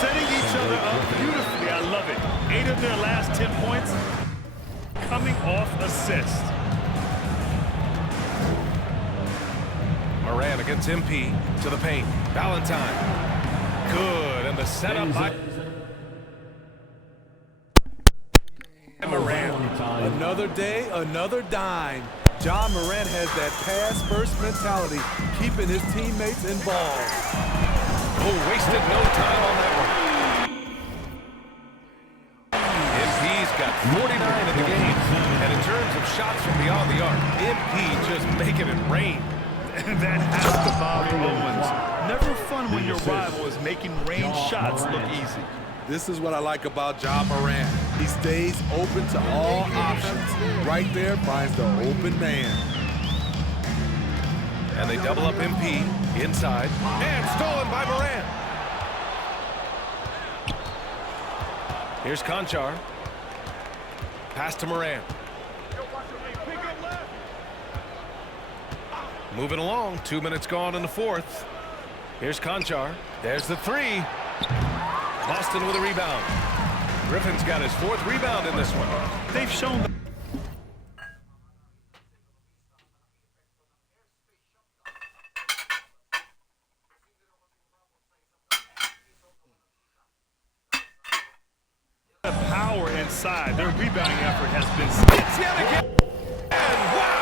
Setting each other up beautifully. I love it. 8 of their last 10 points coming off assist. Moran against MP to the paint. Valentine. Good. And the setup by Moran. Another day, another dime. John Moran has that pass-first mentality, keeping his teammates involved. Oh, wasted no time on that one. MP's got 49 in the game. And in terms of shots from beyond the arc, MP just making it rain. And that has to bother Owens. Never fun when your rival is making range shots look easy. This is what I like about John Moran. He stays open to all options. Right there finds the open man. And they double up MP inside. And stolen by Moran. Here's Conchar. Pass to Moran. Moving along, 2 minutes gone in the fourth. Here's Conchar. There's the 3. Boston with a rebound. Griffin's got his 4th rebound in this one. They've shown the power inside. Their rebounding effort has been skits yet again. And wow!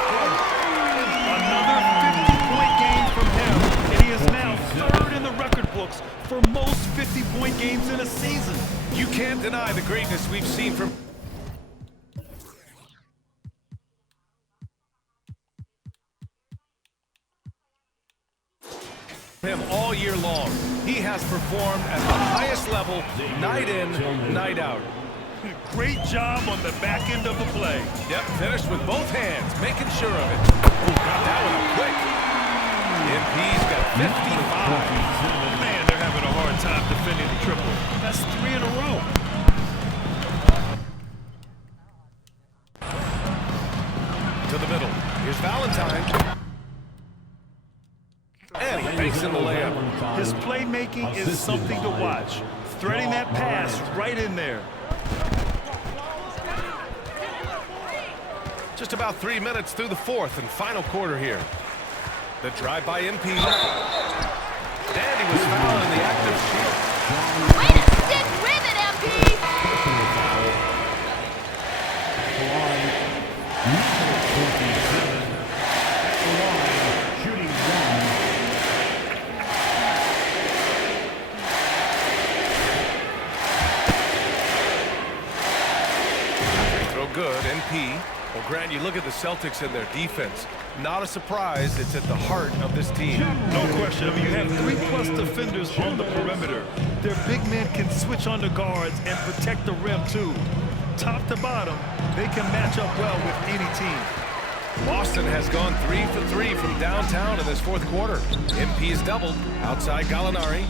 for most 50-point games in a season. You can't deny the greatness we've seen from him all year long. He has performed at the highest level, night in, night out. Great job on the back end of the play. Yep, finished with both hands, making sure of it. Ooh, got that one up quick. MP's got 55. Man, they're having a hard time defending the triple. That's 3 in a row. To the middle. Here's Valentine. And he makes in the layup. His playmaking is something to watch. Threading that pass right in there. Just about 3 minutes through the fourth and final quarter here. The drive by MP. And he was fouled in the act of shield. Way to stick with it, MP! Shooting one. Throw good, NP. Well, Grant, you look at the Celtics and their defense. Not a surprise, it's at the heart of this team. No question. I mean, you have 3+ defenders on the perimeter. Their big men can switch on the guards and protect the rim, too. Top to bottom, they can match up well with any team. Boston has gone 3 for 3 from downtown in this fourth quarter. MP's doubled outside Gallinari.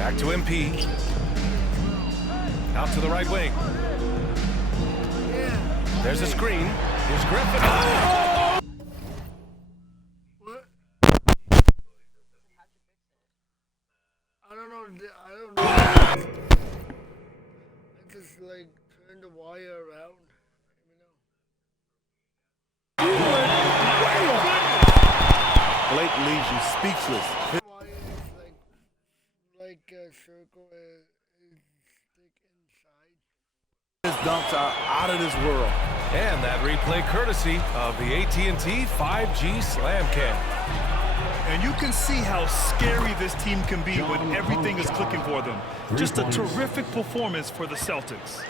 Back to MP. Out to the right wing. There's a screen. Here's Griffin. Oh! What? I don't know. I just like turned the wire around. Blake leaves you speechless. The wire is like a circle and stick inside. His dunks are out of this world. And that replay courtesy of the AT&T 5G Slam Cam. And you can see how scary this team can be when everything is clicking for them. Just a terrific performance for the Celtics.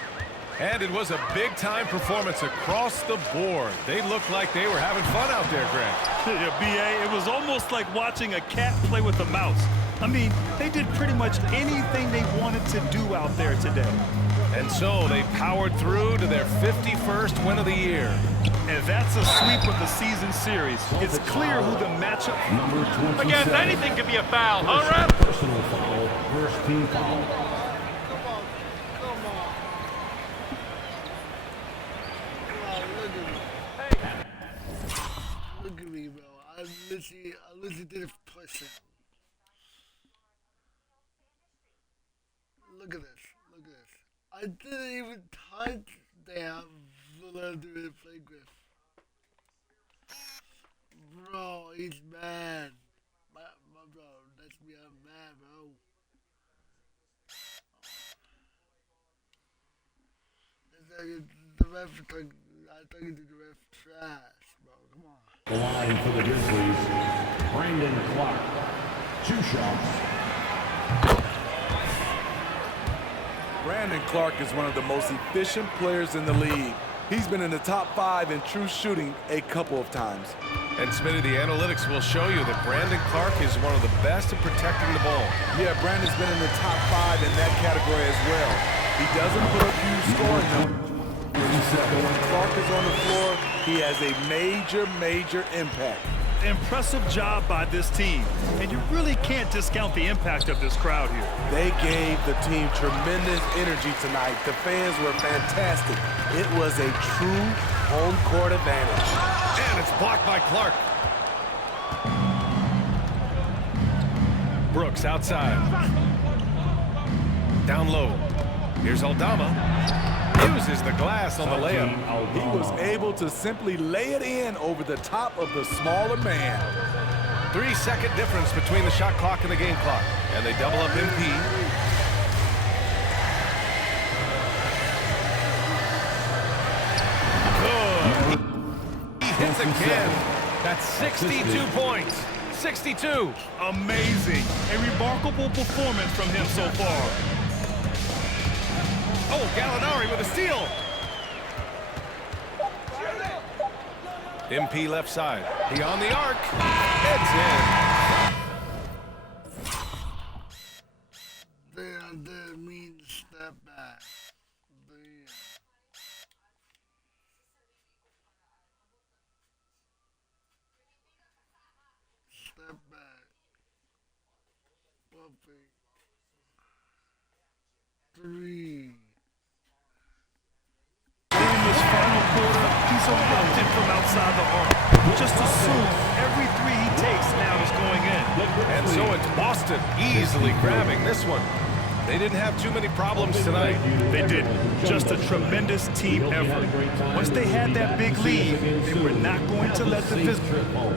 And it was a big-time performance across the board. They looked like they were having fun out there, Grant. Yeah, B.A., it was almost like watching a cat play with a mouse. I mean, they did pretty much anything they wanted to do out there today. And so they powered through to their 51st win of the year. And that's a sweep of the season series. It's clear who the matchup... Number 27. I guess anything could be a foul, huh, Rep? Personal foul. First team foul. Look at me, bro. I literally did a push-up. Look at this. Look at this. I didn't even touch damn Vladimir Playgraph. Bro, he's mad. My bro, that's me. I'm mad, bro. The ref took. I took it to the ref trash, bro. Come on. The line for the Grizzlies, Brandon Clark. 2 shots. Brandon Clark is one of the most efficient players in the league. He's been in the top 5 in true shooting a couple of times. And Smitty, the analytics will show you that Brandon Clark is one of the best at protecting the ball. Yeah, Brandon's been in the top 5 in that category as well. He doesn't put up huge scoring numbers. But when Clark is on the floor, he has a major impact. Impressive job by this team. And you really can't discount the impact of this crowd here. They gave the team tremendous energy tonight. The fans were fantastic. It was a true home court advantage. And it's blocked by Clark. Brooks outside. Down low. Here's Aldama. Uses the glass on the layup. He was able to simply lay it in over the top of the smaller man. 3-second difference between the shot clock and the game clock. And they double up MP. Good. He hits again. That's 62 points. 62. Amazing. A remarkable performance from him so far. Oh, Gallinari with a steal. MP left side. Beyond the arc. It's in. Damn, that means step back. Damn. Step back. Perfect. 3. In this final quarter, he's erupted from outside the arc. Just assume every three he takes now is going in. And so it's Boston easily grabbing this one. They didn't have too many problems tonight. They didn't. Just a tremendous team effort. Once they had that big lead, they were not going to let the physical.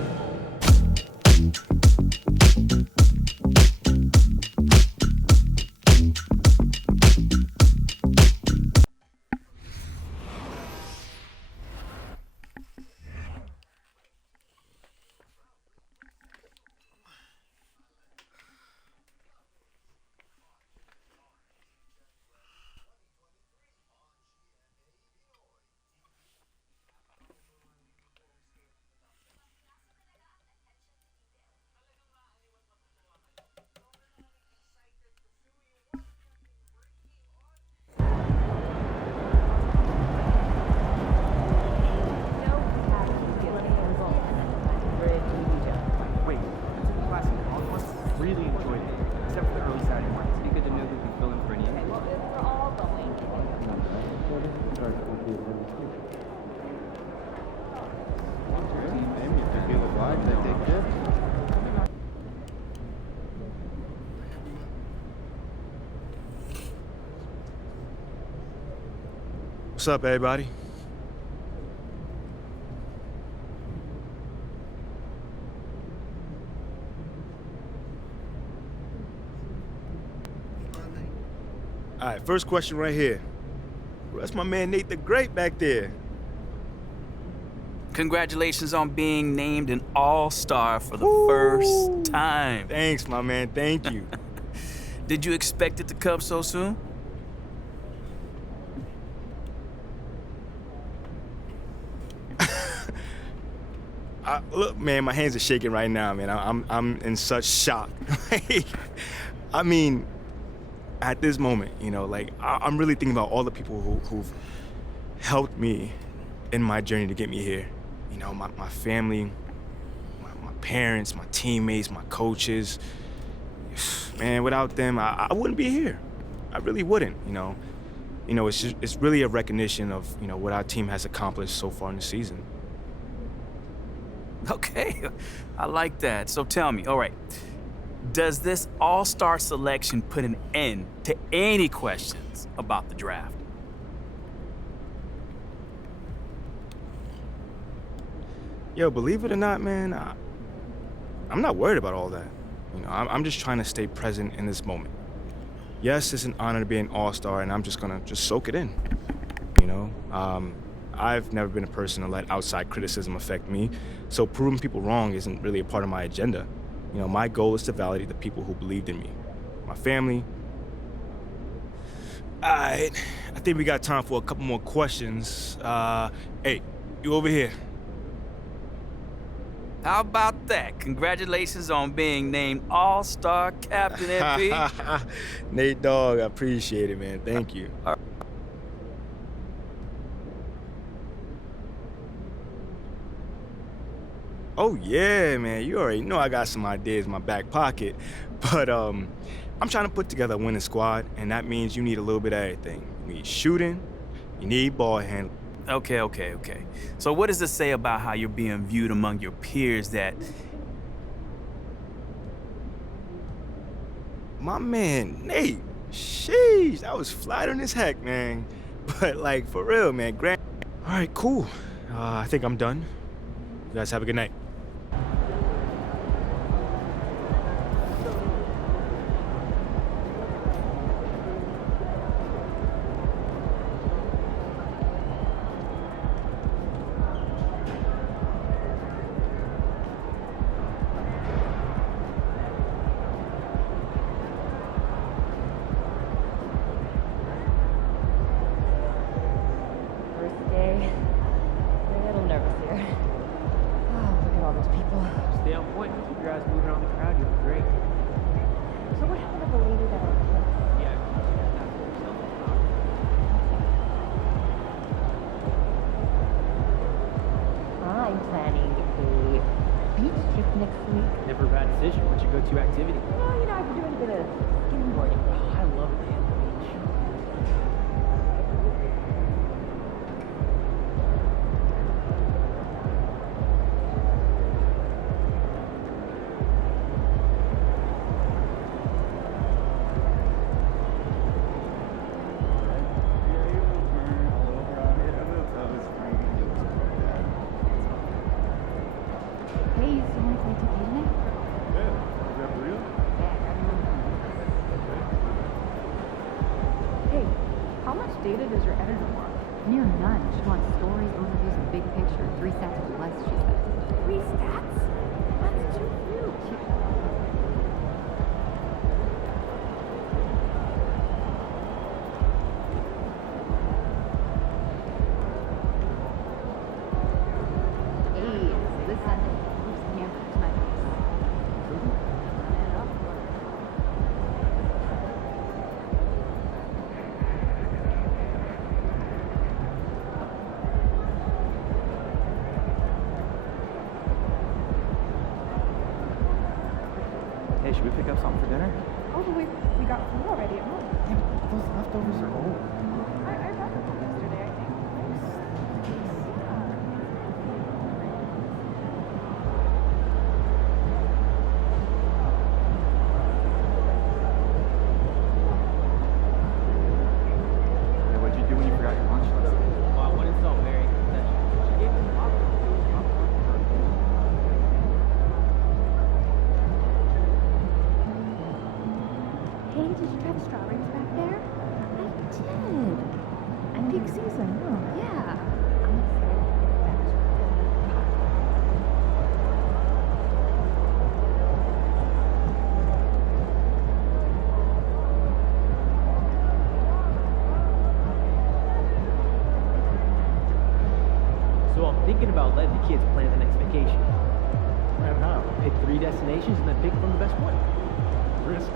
What's up, everybody? All right, first question right here. That's my man Nate the Great back there. Congratulations on being named an All-Star for the first time. Thanks, my man. Thank you. Did you expect it to come so soon? Look, man, my hands are shaking right now, man. I'm in such shock. I mean, at this moment, you know, like I'm really thinking about all the people who've helped me in my journey to get me here. You know, my family, my parents, my teammates, my coaches. Man, without them, I wouldn't be here. I really wouldn't. You know, it's really a recognition of what our team has accomplished so far in the season. Okay, I like that. So tell me, all right, does this all-star selection put an end to any questions about the draft? Yo, believe it or not, man, I'm not worried about all that. You know, I'm just trying to stay present in this moment. Yes, it's an honor to be an all-star, and I'm just gonna soak it in. You know, I've never been a person to let outside criticism affect me, so proving people wrong isn't really a part of my agenda. You know, my goal is to validate the people who believed in me. My family. All right, I think we got time for a couple more questions. Hey, you over here. How about that? Congratulations on being named All-Star Captain, MP. Nate Dogg, I appreciate it, man. Thank you. Oh, yeah, man. You already know I got some ideas in my back pocket. But I'm trying to put together a winning squad, and that means you need a little bit of everything. You need shooting, you need ball handling. Okay. So what does it say about how you're being viewed among your peers that... My man, Nate, sheesh, that was flattering as heck, man. But, like, for real, man, All right, cool. I think I'm done. You guys have a good night. stay on point. Keep your eyes moving on the crowd. You'll be great. So what happened to the lady that I kissed? Yeah, that's what yourself about. I'm planning a beach trip next week. Never a bad decision. What's your go-to activity? Well, I've been doing a bit of skimboarding. Oh, I love a day at the beach. Hey, you still want to play 2K tonight? Hey, how much data does your editor want? Near none. She wants stories, overviews, and big picture. 3 stats or less, she said. 3 stats? That's too few. Hey, so this Sunday, who's camping to my place? Hey, should we pick up something for dinner? Oh, but we got food already at home. Yeah, but those leftovers are old. I brought them home yesterday, I think. Hey, what'd you do when you forgot your lunch last night? Well, I went and saw Mary at the concession. She gave me some popcorn. Hey, did you try the strawberries back there? I did. And peak season, huh? Yeah. I'm excited to get back to So I'm thinking about letting the kids plan the next vacation. And how? Pick 3 destinations and then pick from the best one. Risky.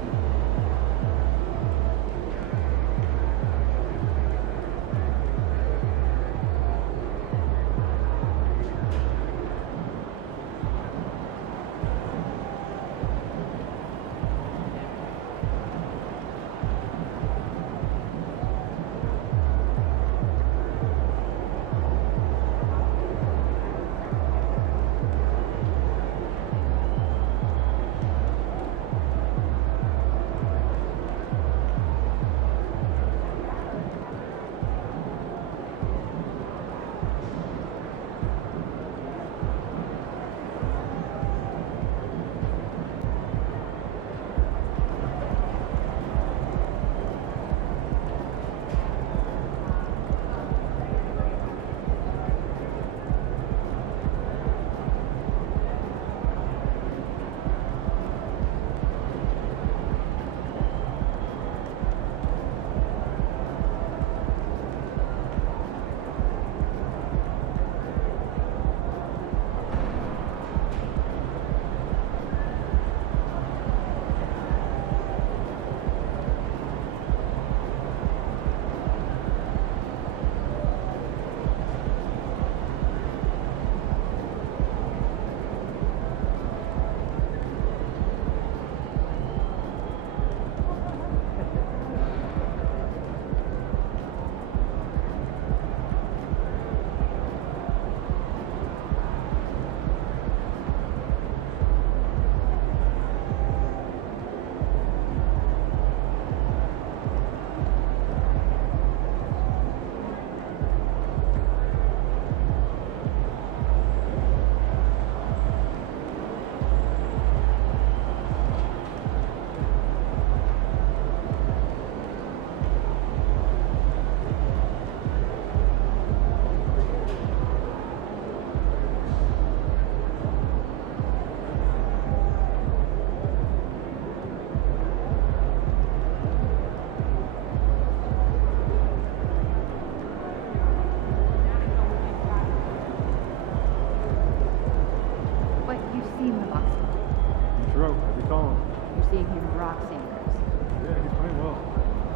gave him rock sanders. Yeah, he's playing well.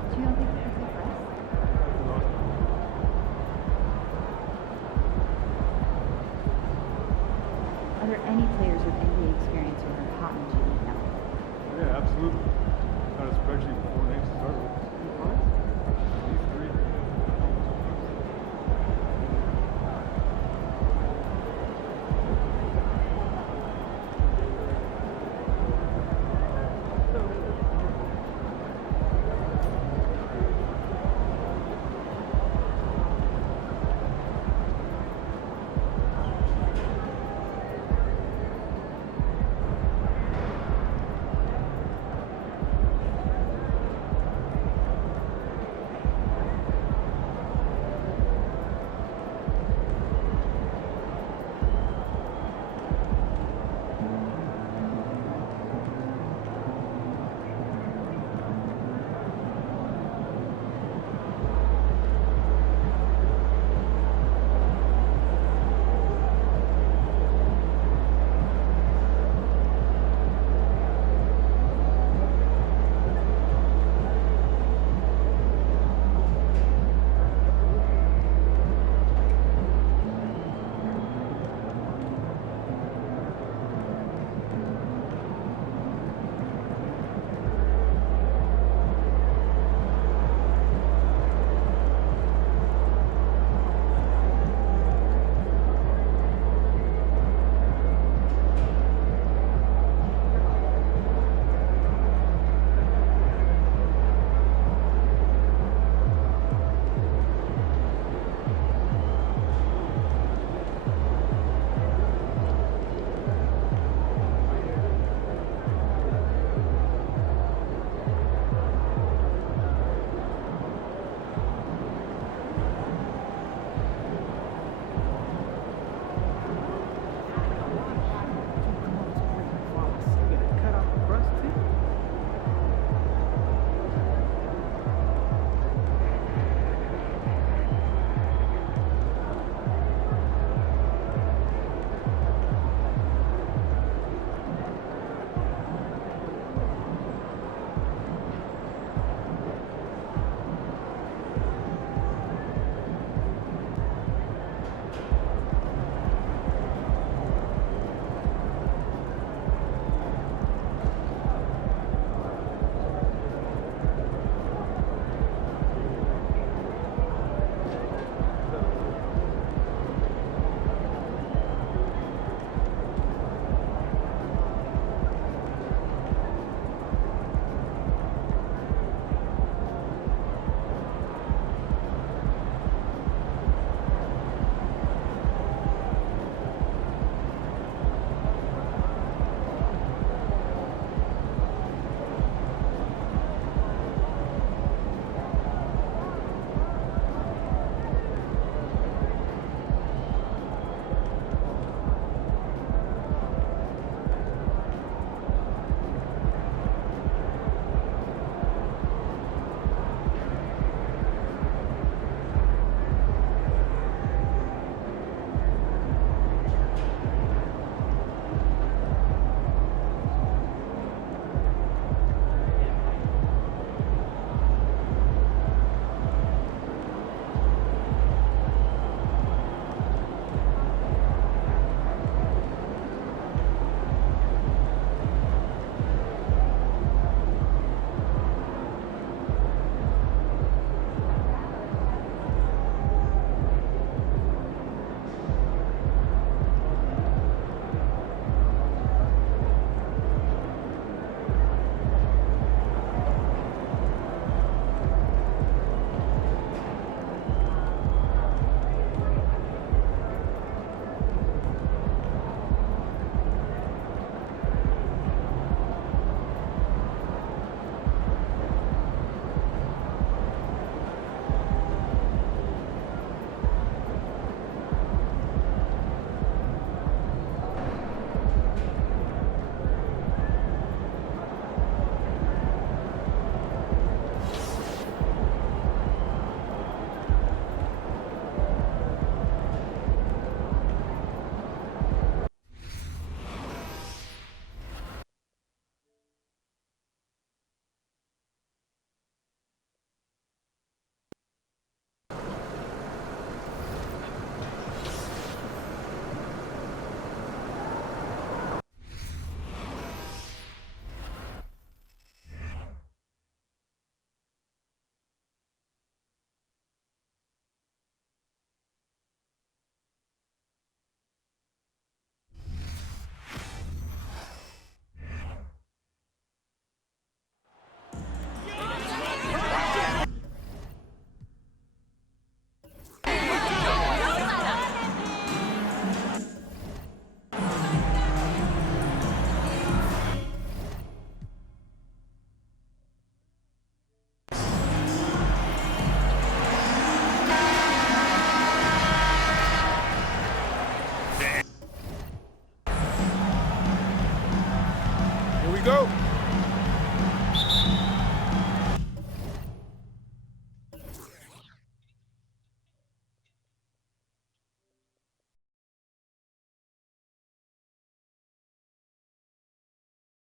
Do you don't think he could take rest? Are there any players with NBA experience who are hot in the gym now? Yeah, absolutely. Not especially before Nate started.